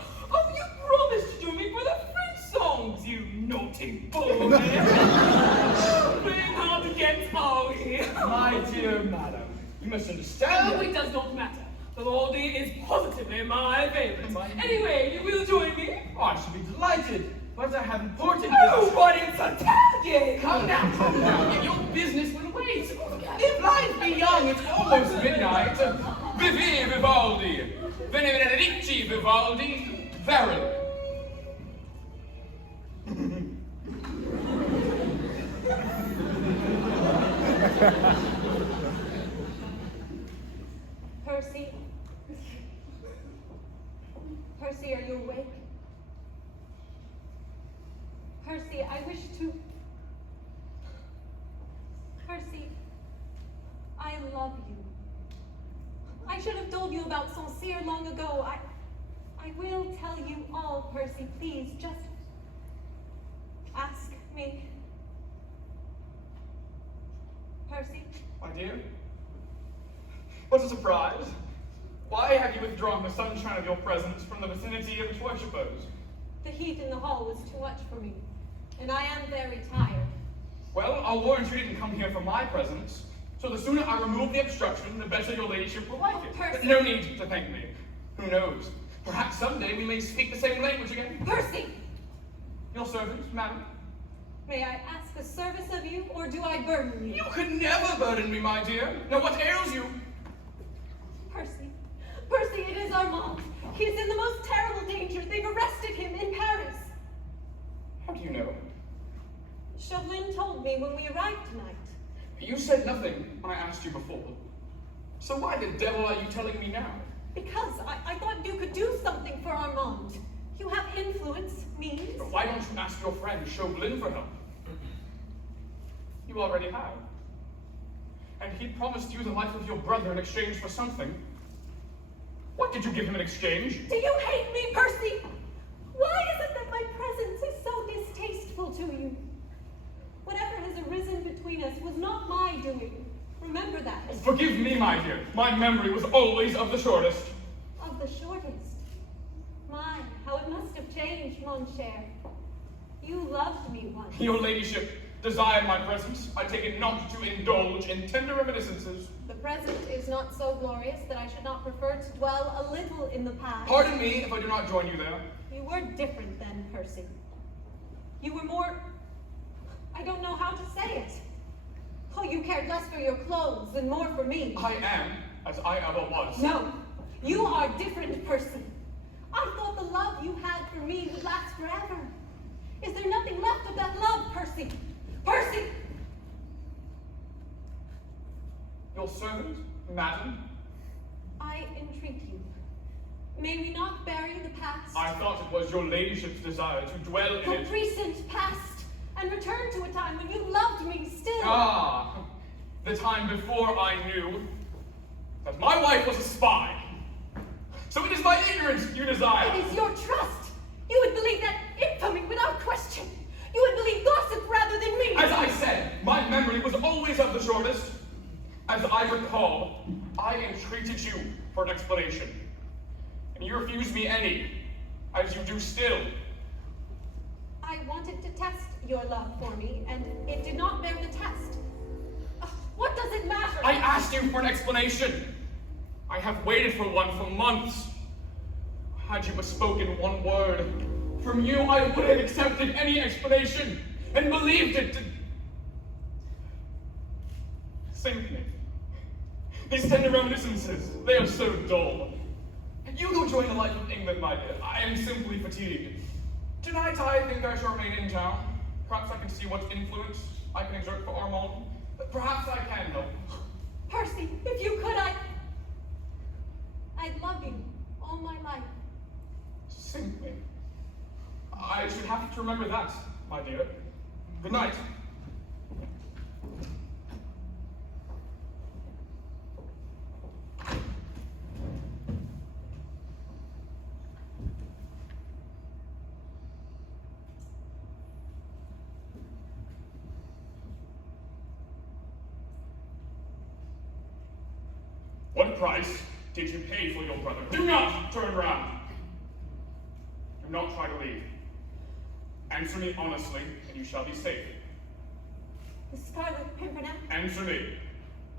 you promised to do me for the French songs, you naughty boy. Playing hard against are we? My dear madam, you must understand. Oh, it does not matter. Vivaldi is positively my favorite. Anyway, you will join me? Oh, I should be delighted, but I have important Oh, business. but it's Italian! Come down. Your business will wait. If life be young, it's almost midnight. Vivi Vivaldi. Veni Benedici Vivaldi. Verily. Percy? Percy, are you awake? Percy, I wish to... Percy, I love you. I should have told you about Saint-Cyr long ago. I will tell you all, Percy. Please, just ask me. Percy? My dear, what a surprise. Why have you withdrawn the sunshine of your presence from the vicinity of its worshippers? The heat in the hall was too much for me, and I am very tired. Well, I'll warrant you didn't come here for my presence, so the sooner I remove the obstruction, the better your ladyship will like it. Percy. No need to thank me. Who knows? Perhaps someday we may speak the same language again. Percy! Your servant, madam. May I ask a service of you, or do I burden you? You could never burden me, my dear. Now, what ails you? Percy. Percy, it is Armand. He is in the most terrible danger. They've arrested him in Paris. How do you know? Chauvlin told me when we arrived tonight. You said nothing when I asked you before. So why the devil are you telling me now? Because I thought you could do something for Armand. You have influence, means. But why don't you ask your friend Chauvlin for help? You already have. And he promised you the life of your brother in exchange for something. What did you give him in exchange? Do you hate me, Percy? Why is it that my presence is so distasteful to you? Whatever has arisen between us was not my doing. Remember that. Forgive me, my dear. My memory was always of the shortest. Of the shortest. My, how it must have changed, mon cher. You loved me once. Your ladyship desired my presence. I take it not to indulge in tender reminiscences. The present is not so glorious that I should not prefer to dwell a little in the past. Pardon me if I do not join you there. You were different then, Percy. You were more... I don't know how to say it. Oh, you cared less for your clothes and more for me. I am as I ever was. No, you are different, Percy. I thought the love you had for me would last forever. Is there nothing left of that love, Percy? Percy! Your servant, madam? I entreat you. May we not bury the past? I thought it was your ladyship's desire to dwell in The it. recent past, and return to a time when you loved me still. Ah, the time before I knew that my wife was a spy. So it is my ignorance you desire. It is your trust. You would believe that infamy without question. You would believe gossip rather than me. As I said, my memory was always of the shortest. As I recall, I entreated you for an explanation. And you refused me any, as you do still. I wanted to test your love for me, and it did not bear the test. What does it matter? I asked you for an explanation. I have waited for one for months. Had you but spoken one word, from you I would have accepted any explanation and believed it to sink me. These tender reminiscences, they are so dull. You go join the life of England, my dear. I am simply fatigued. Tonight I think I shall remain in town. Perhaps I can see what influence I can exert for Armand. Perhaps I can, though. Percy, if you could, I'd love you all my life. Simply. I should have to remember that, my dear. Good night. What price did you pay for your brother? Do not turn round. Do not try to leave. Answer me honestly, and you shall be safe. The Scarlet Pimpernel? Answer me.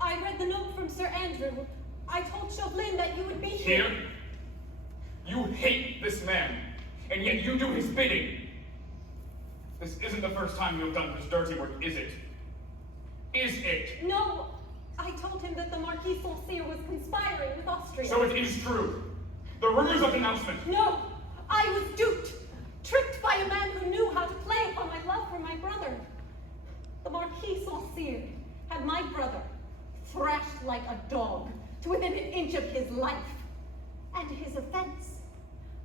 I read the note from Sir Andrew. I told Chauvlin that you would be here. Here? You hate this man, and yet you do his bidding. This isn't the first time you have done this dirty work, is it? Is it? No, I told him that the Marquis Saint-Cyr was conspiring with Austria. So it is true. The rumors of denouncement. No, I was duped, tricked by a man who knew how to play upon my love for my brother. The Marquis Saint-Cyr had my brother thrashed like a dog to within an inch of his life. And his offense,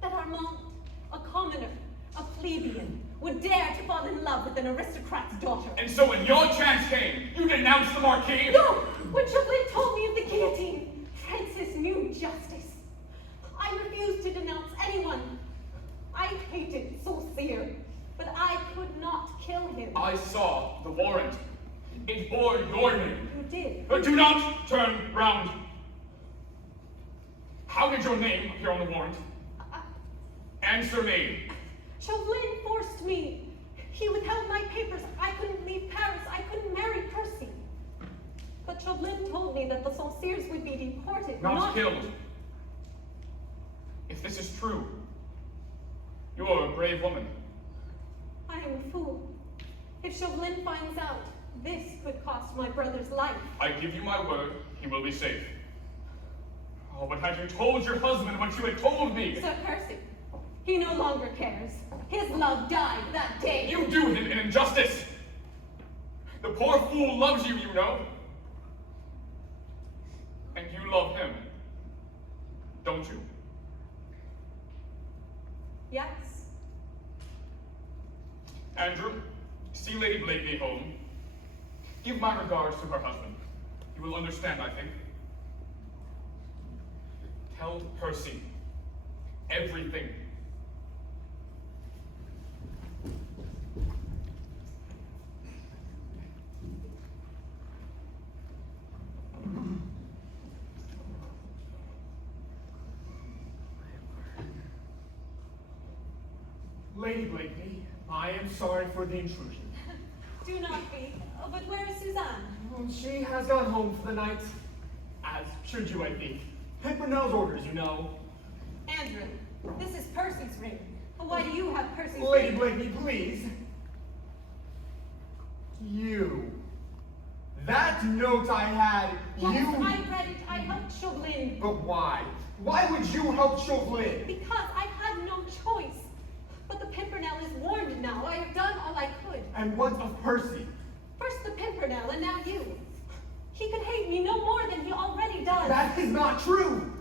that Armand, a commoner, a plebeian, would dare to fall in love with an aristocrat's daughter. And so when your chance came, you denounced the Marquis? No! When Chauvlin told me of the guillotine, Francis knew justice. I refused to denounce anyone. I hated Saint-Cyr, but I could not kill him. I saw the warrant. It bore your name. You did. But do not turn round. How did your name appear on the warrant? Answer me. Chauvlin forced me. He withheld my papers. I couldn't leave Paris. I couldn't marry Percy. But Chauvlin told me that the Saint-Cyrs would be deported, Not killed. If this is true, you are a brave woman. I am a fool. If Chauvlin finds out, this could cost my brother's life. I give you my word, he will be safe. Oh, but had you told your husband what you had told me? Sir Percy, he no longer cares. His love died that day. You do him an injustice. The poor fool loves you, you know. And you love him, don't you? Yes. Andrew, see Lady Blakeney home. Give my regards to her husband. He will understand, I think. Tell Percy everything. Lady Blakeney, I am sorry for the intrusion. Do not be. Oh, but where is Suzanne? She has gone home for the night. As should you, I think. Pimpernel's orders, you know. Andrew, this is Percy's ring. Why do you have Percy's Lady ring? Blakeney, please. You. That note I had, Yes, you... I read it. I helped Chauvlin. But why? Why would you help Chauvlin? Because I had no choice. But the Pimpernel is warned now. I have done all I could. And what of Percy? First the Pimpernel, and now you. He could hate me no more than he already does. That is not true!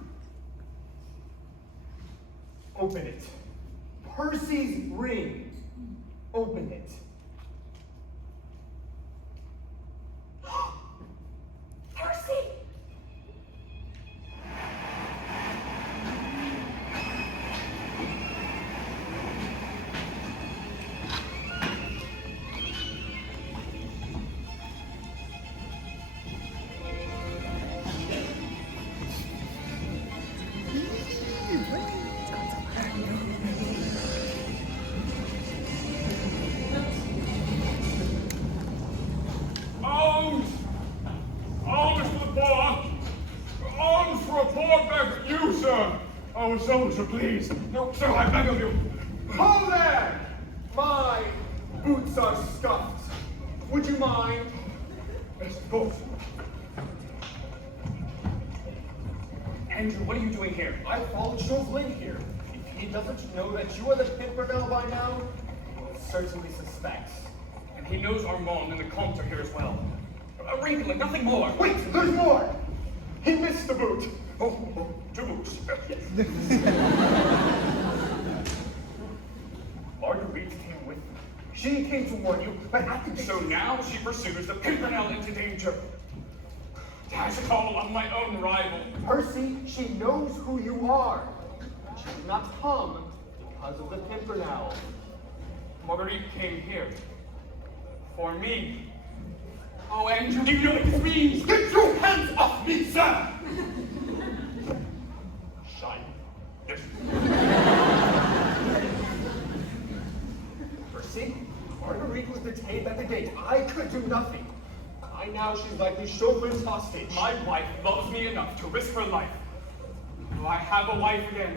Open it. Percy's ring. Open it. Percy! Owens! Owens for the poor! Owens for a poor beggar! You, sir! Oh, sir, please! No, sir, I beg of you! Hold there! My boots are scuffed. Would you mind? Yes, of course. Andrew, what are you doing here? I followed Chauvlin here. If he doesn't know that you are the Pimpernel by now, he will certainly suspect. And he knows Armand and the Comte are here as well. A wrinkle and nothing more. Wait, there's more! He missed the boot. Oh, 2 boots. Yes. Marguerite came with me. She came to warn you, but at the So now she pursues the Pimpernel into danger. Dash a call on my own rival. Percy, she knows who you are. She did not come because of the Pimpernel. Marguerite came here. For me. Oh, Andrew, do you know what this means? Get your hands off me, sir! Shine. Yes. Percy, Marguerite was detained at the gate. I could do nothing. By now, she's likely Chauvlin's hostage. My wife loves me enough to risk her life. Will I have a wife again?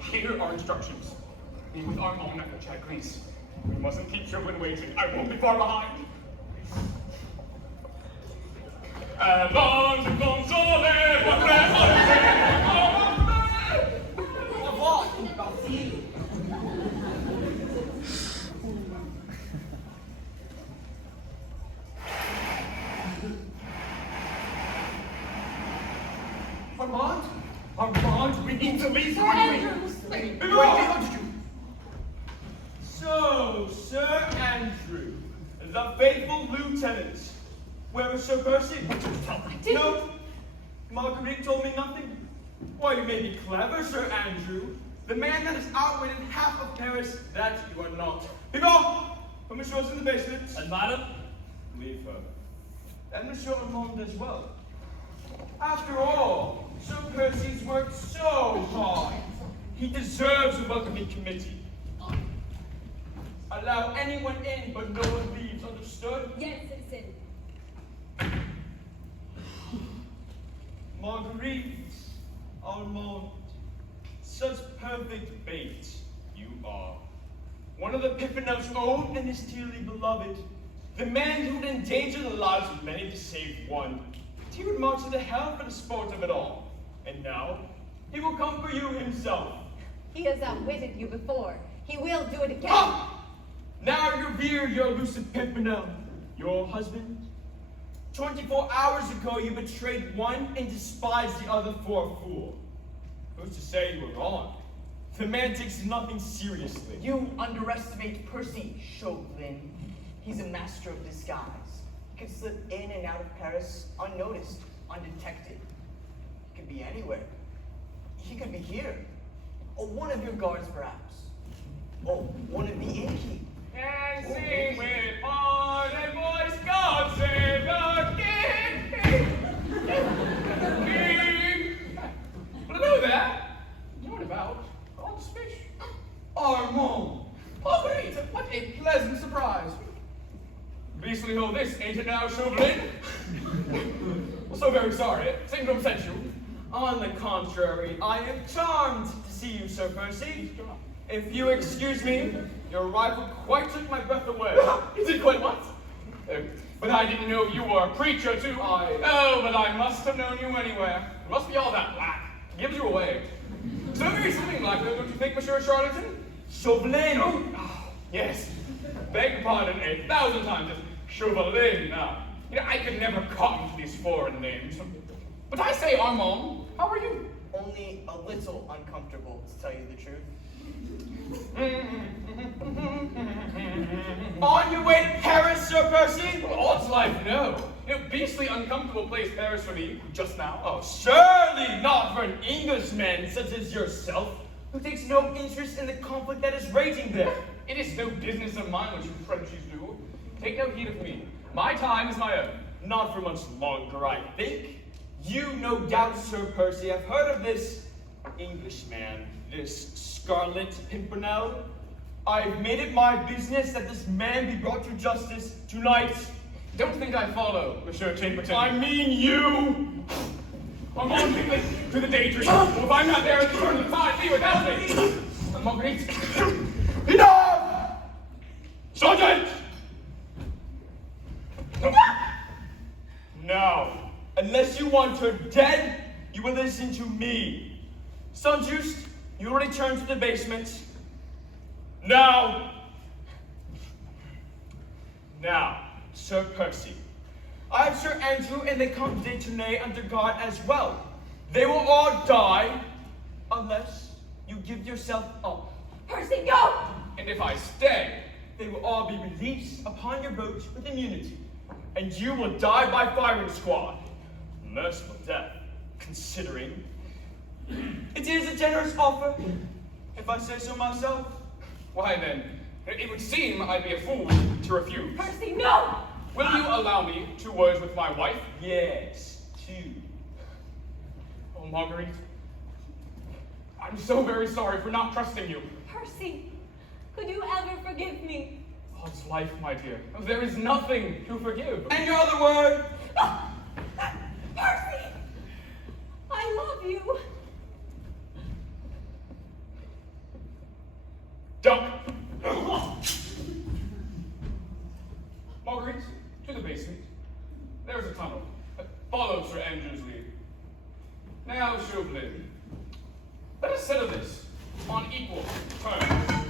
Here are instructions. Be with Armand at the Chagris. We mustn't keep Chauvlin waiting. I won't be far behind. Avance, console, Armand? Armand, we need to leave. Sir Andrews! Wait, how did you? So, Sir Andrew, the faithful lieutenant. Where is Sir Percy? didn't. No, Marguerite told me nothing. Why, you may be clever, Sir Andrew. The man that has outwitted half of Paris, that you are not. Begone! For Monsieur's in the basement. And madam? Leave her. And Monsieur Armand as well. After all, Sir Percy's worked so hard. He deserves a welcoming committee. Allow anyone in, but no one leaves. Understood? Yes, citizen. Marguerite, Armand, such perfect bait you are. One of the Pimpernel's own and his dearly beloved. The man who would endanger the lives of many to save one. He would march into hell for the sport of it all. And now, he will come for you himself. He has outwitted you before. He will do it again. Ah! Now you revere your elusive Pimpernel, your husband. 24 hours ago, you betrayed one and despised the other for a fool. Who's to say you were wrong? The man takes nothing seriously. You underestimate Percy, Chauvlin. He's a master of disguise. He could slip in and out of Paris unnoticed, undetected. He could be anywhere. He could be here. Or one of your guards, perhaps. Oh, one of the innkeep. And sing with heart and voice, God save the King! King! Hello there! What about God's fish? Armand! Oh, great! What a pleasant surprise! Beastly all this, ain't it now, Chauvlin? Well, so very sorry. Syndrome sent you. On the contrary, I am charmed to see you, Sir Percy. If you excuse me, your arrival quite took my breath away. Is it quite what? But I didn't know you were a preacher, too. Oh, but I must have known you anywhere. It must be all that black. Gives you away. So very something like that, don't you think, Monsieur Charlatan? Chauvlin! Oh, yes. Beg your pardon 1,000 times. It's Chauvlin now. You know, I could never cotton to these foreign names. But I say, Armand, how are you? Only a little uncomfortable, to tell you the truth. On your way to Paris, Sir Percy? Well, odds life, no. You know, beastly uncomfortable place Paris for me, just now. Oh, surely not for an Englishman such as yourself, who takes no interest in the conflict that is raging there. It is no business of mine what you Frenchies do. Take no heed of me. My time is my own. Not for much longer, I think. You, no doubt, Sir Percy, have heard of this Englishman, this Scarlet Pimpernel. I've made it my business that this man be brought to justice tonight. Don't think I follow, Monsieur Chamberlain. I mean you! I'm on to the daydream. If I'm not there at the turn of the tide, be without me. Marguerite. Enough! Sergeant! No. Unless you want her dead, you will listen to me. Sunjuiced, you will return to the basement. Now, Sir Percy, I have Sir Andrew and the Comte de Tournay under guard as well. They will all die unless you give yourself up. Percy, go! And if I stay, They will all be released upon your boat with immunity, and you will die by firing squad. Merciful death, considering. It is a generous offer, if I say so myself. why then, it would seem I'd be a fool to refuse. Percy, no! Will you allow me 2 words with my wife? Yes, 2. Oh, Marguerite, I'm so very sorry for not trusting you. Percy, could you ever forgive me? God's life, my dear. There is nothing to forgive. And your other word? Percy! I love you. Duck! Marguerite, to the basement. There's a tunnel. Follow Sir Andrew's lead. Now, Chauvlin, let us settle this on equal terms.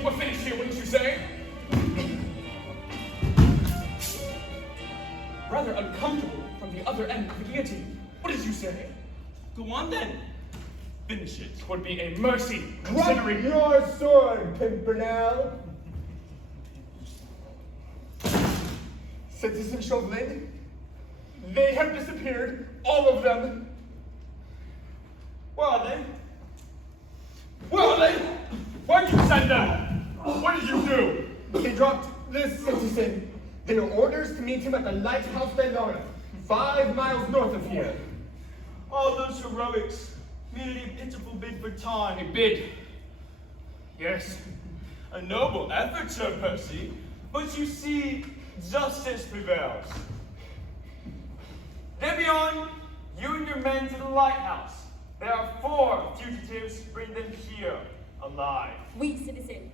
think we're finished here, wouldn't you say? Rather uncomfortable from the other end of the guillotine. What did you say? Go on then. Finish it. Would be a mercy, Drop considering your sword, Pimpernel! Citizen Chauvlin, they have disappeared, all of them. Where are they? Where are they? Why'd you send them? What did you do? They dropped this citizen. Their orders to meet him at the lighthouse Bellona, 5 miles north of here. All those heroics, merely a pitiful bid for time. A bid. Yes. A noble effort, Sir Percy, but you see, justice prevails. Debion, you and your men to the lighthouse. There are 4 fugitives. Bring them here, alive. Oui, citizen.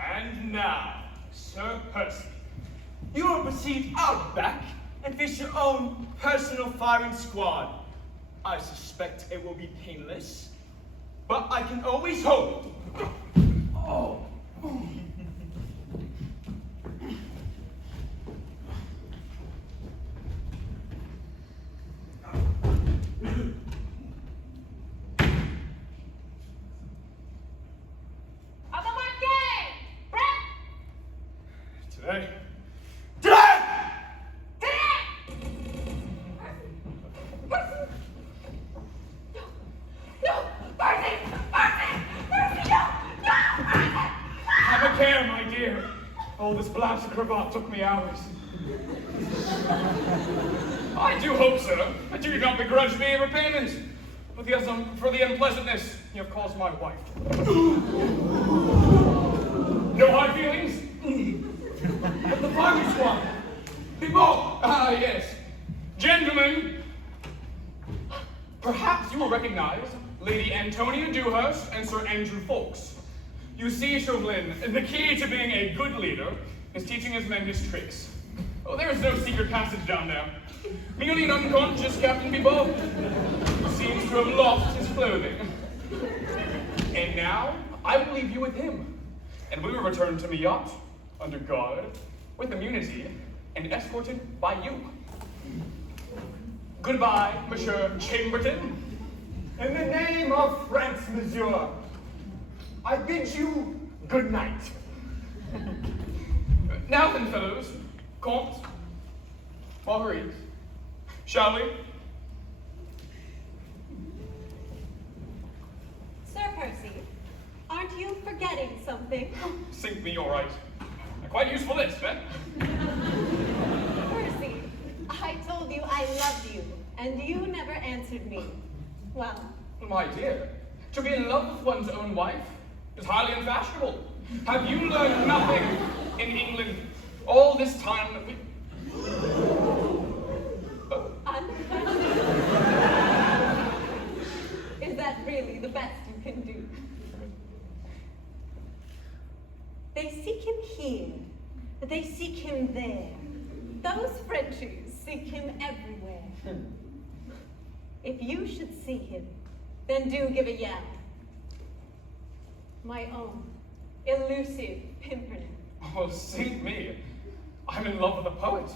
And now, Sir Percy, You will proceed out back and face your own personal firing squad. I suspect it will be painless, but I can always hope. Oh. Today. Have a care, my dear. All this blouse and cravat took me hours. I do hope, sir, that you do not begrudge me a repayment for the unpleasantness you have caused my wife. No hard feelings? But the virus one! People! Ah, yes. Gentlemen, perhaps you will recognize Lady Antonia Dewhurst and Sir Andrew Fawkes. You see, Chauvlin, the key to being a good leader is teaching his men his tricks. Oh, there is no secret passage down there. Merely an unconscious Captain Bebop who seems to have lost his clothing. And now, I will leave you with him, and we will return to my yacht, under guard, with immunity, and escorted by you. Goodbye, Monsieur Chamberlain. In the name of France, monsieur, I bid you good night. Now then, fellows, Comte, Marguerite, shall we? Sir Percy, aren't you forgetting something? Sink me, all right. A quite useful list, eh? Percy, I told you I loved you, and you never answered me. Well, My dear, to be in love with one's own wife is highly unfashionable. Have you learned nothing in England all this time that we... is that really the best you can do? They seek him here, they seek him there. Those Frenchies seek him everywhere. If you should see him, then do give a yell. My own elusive Pimpernel. Oh, sink me. I'm in love with a poet.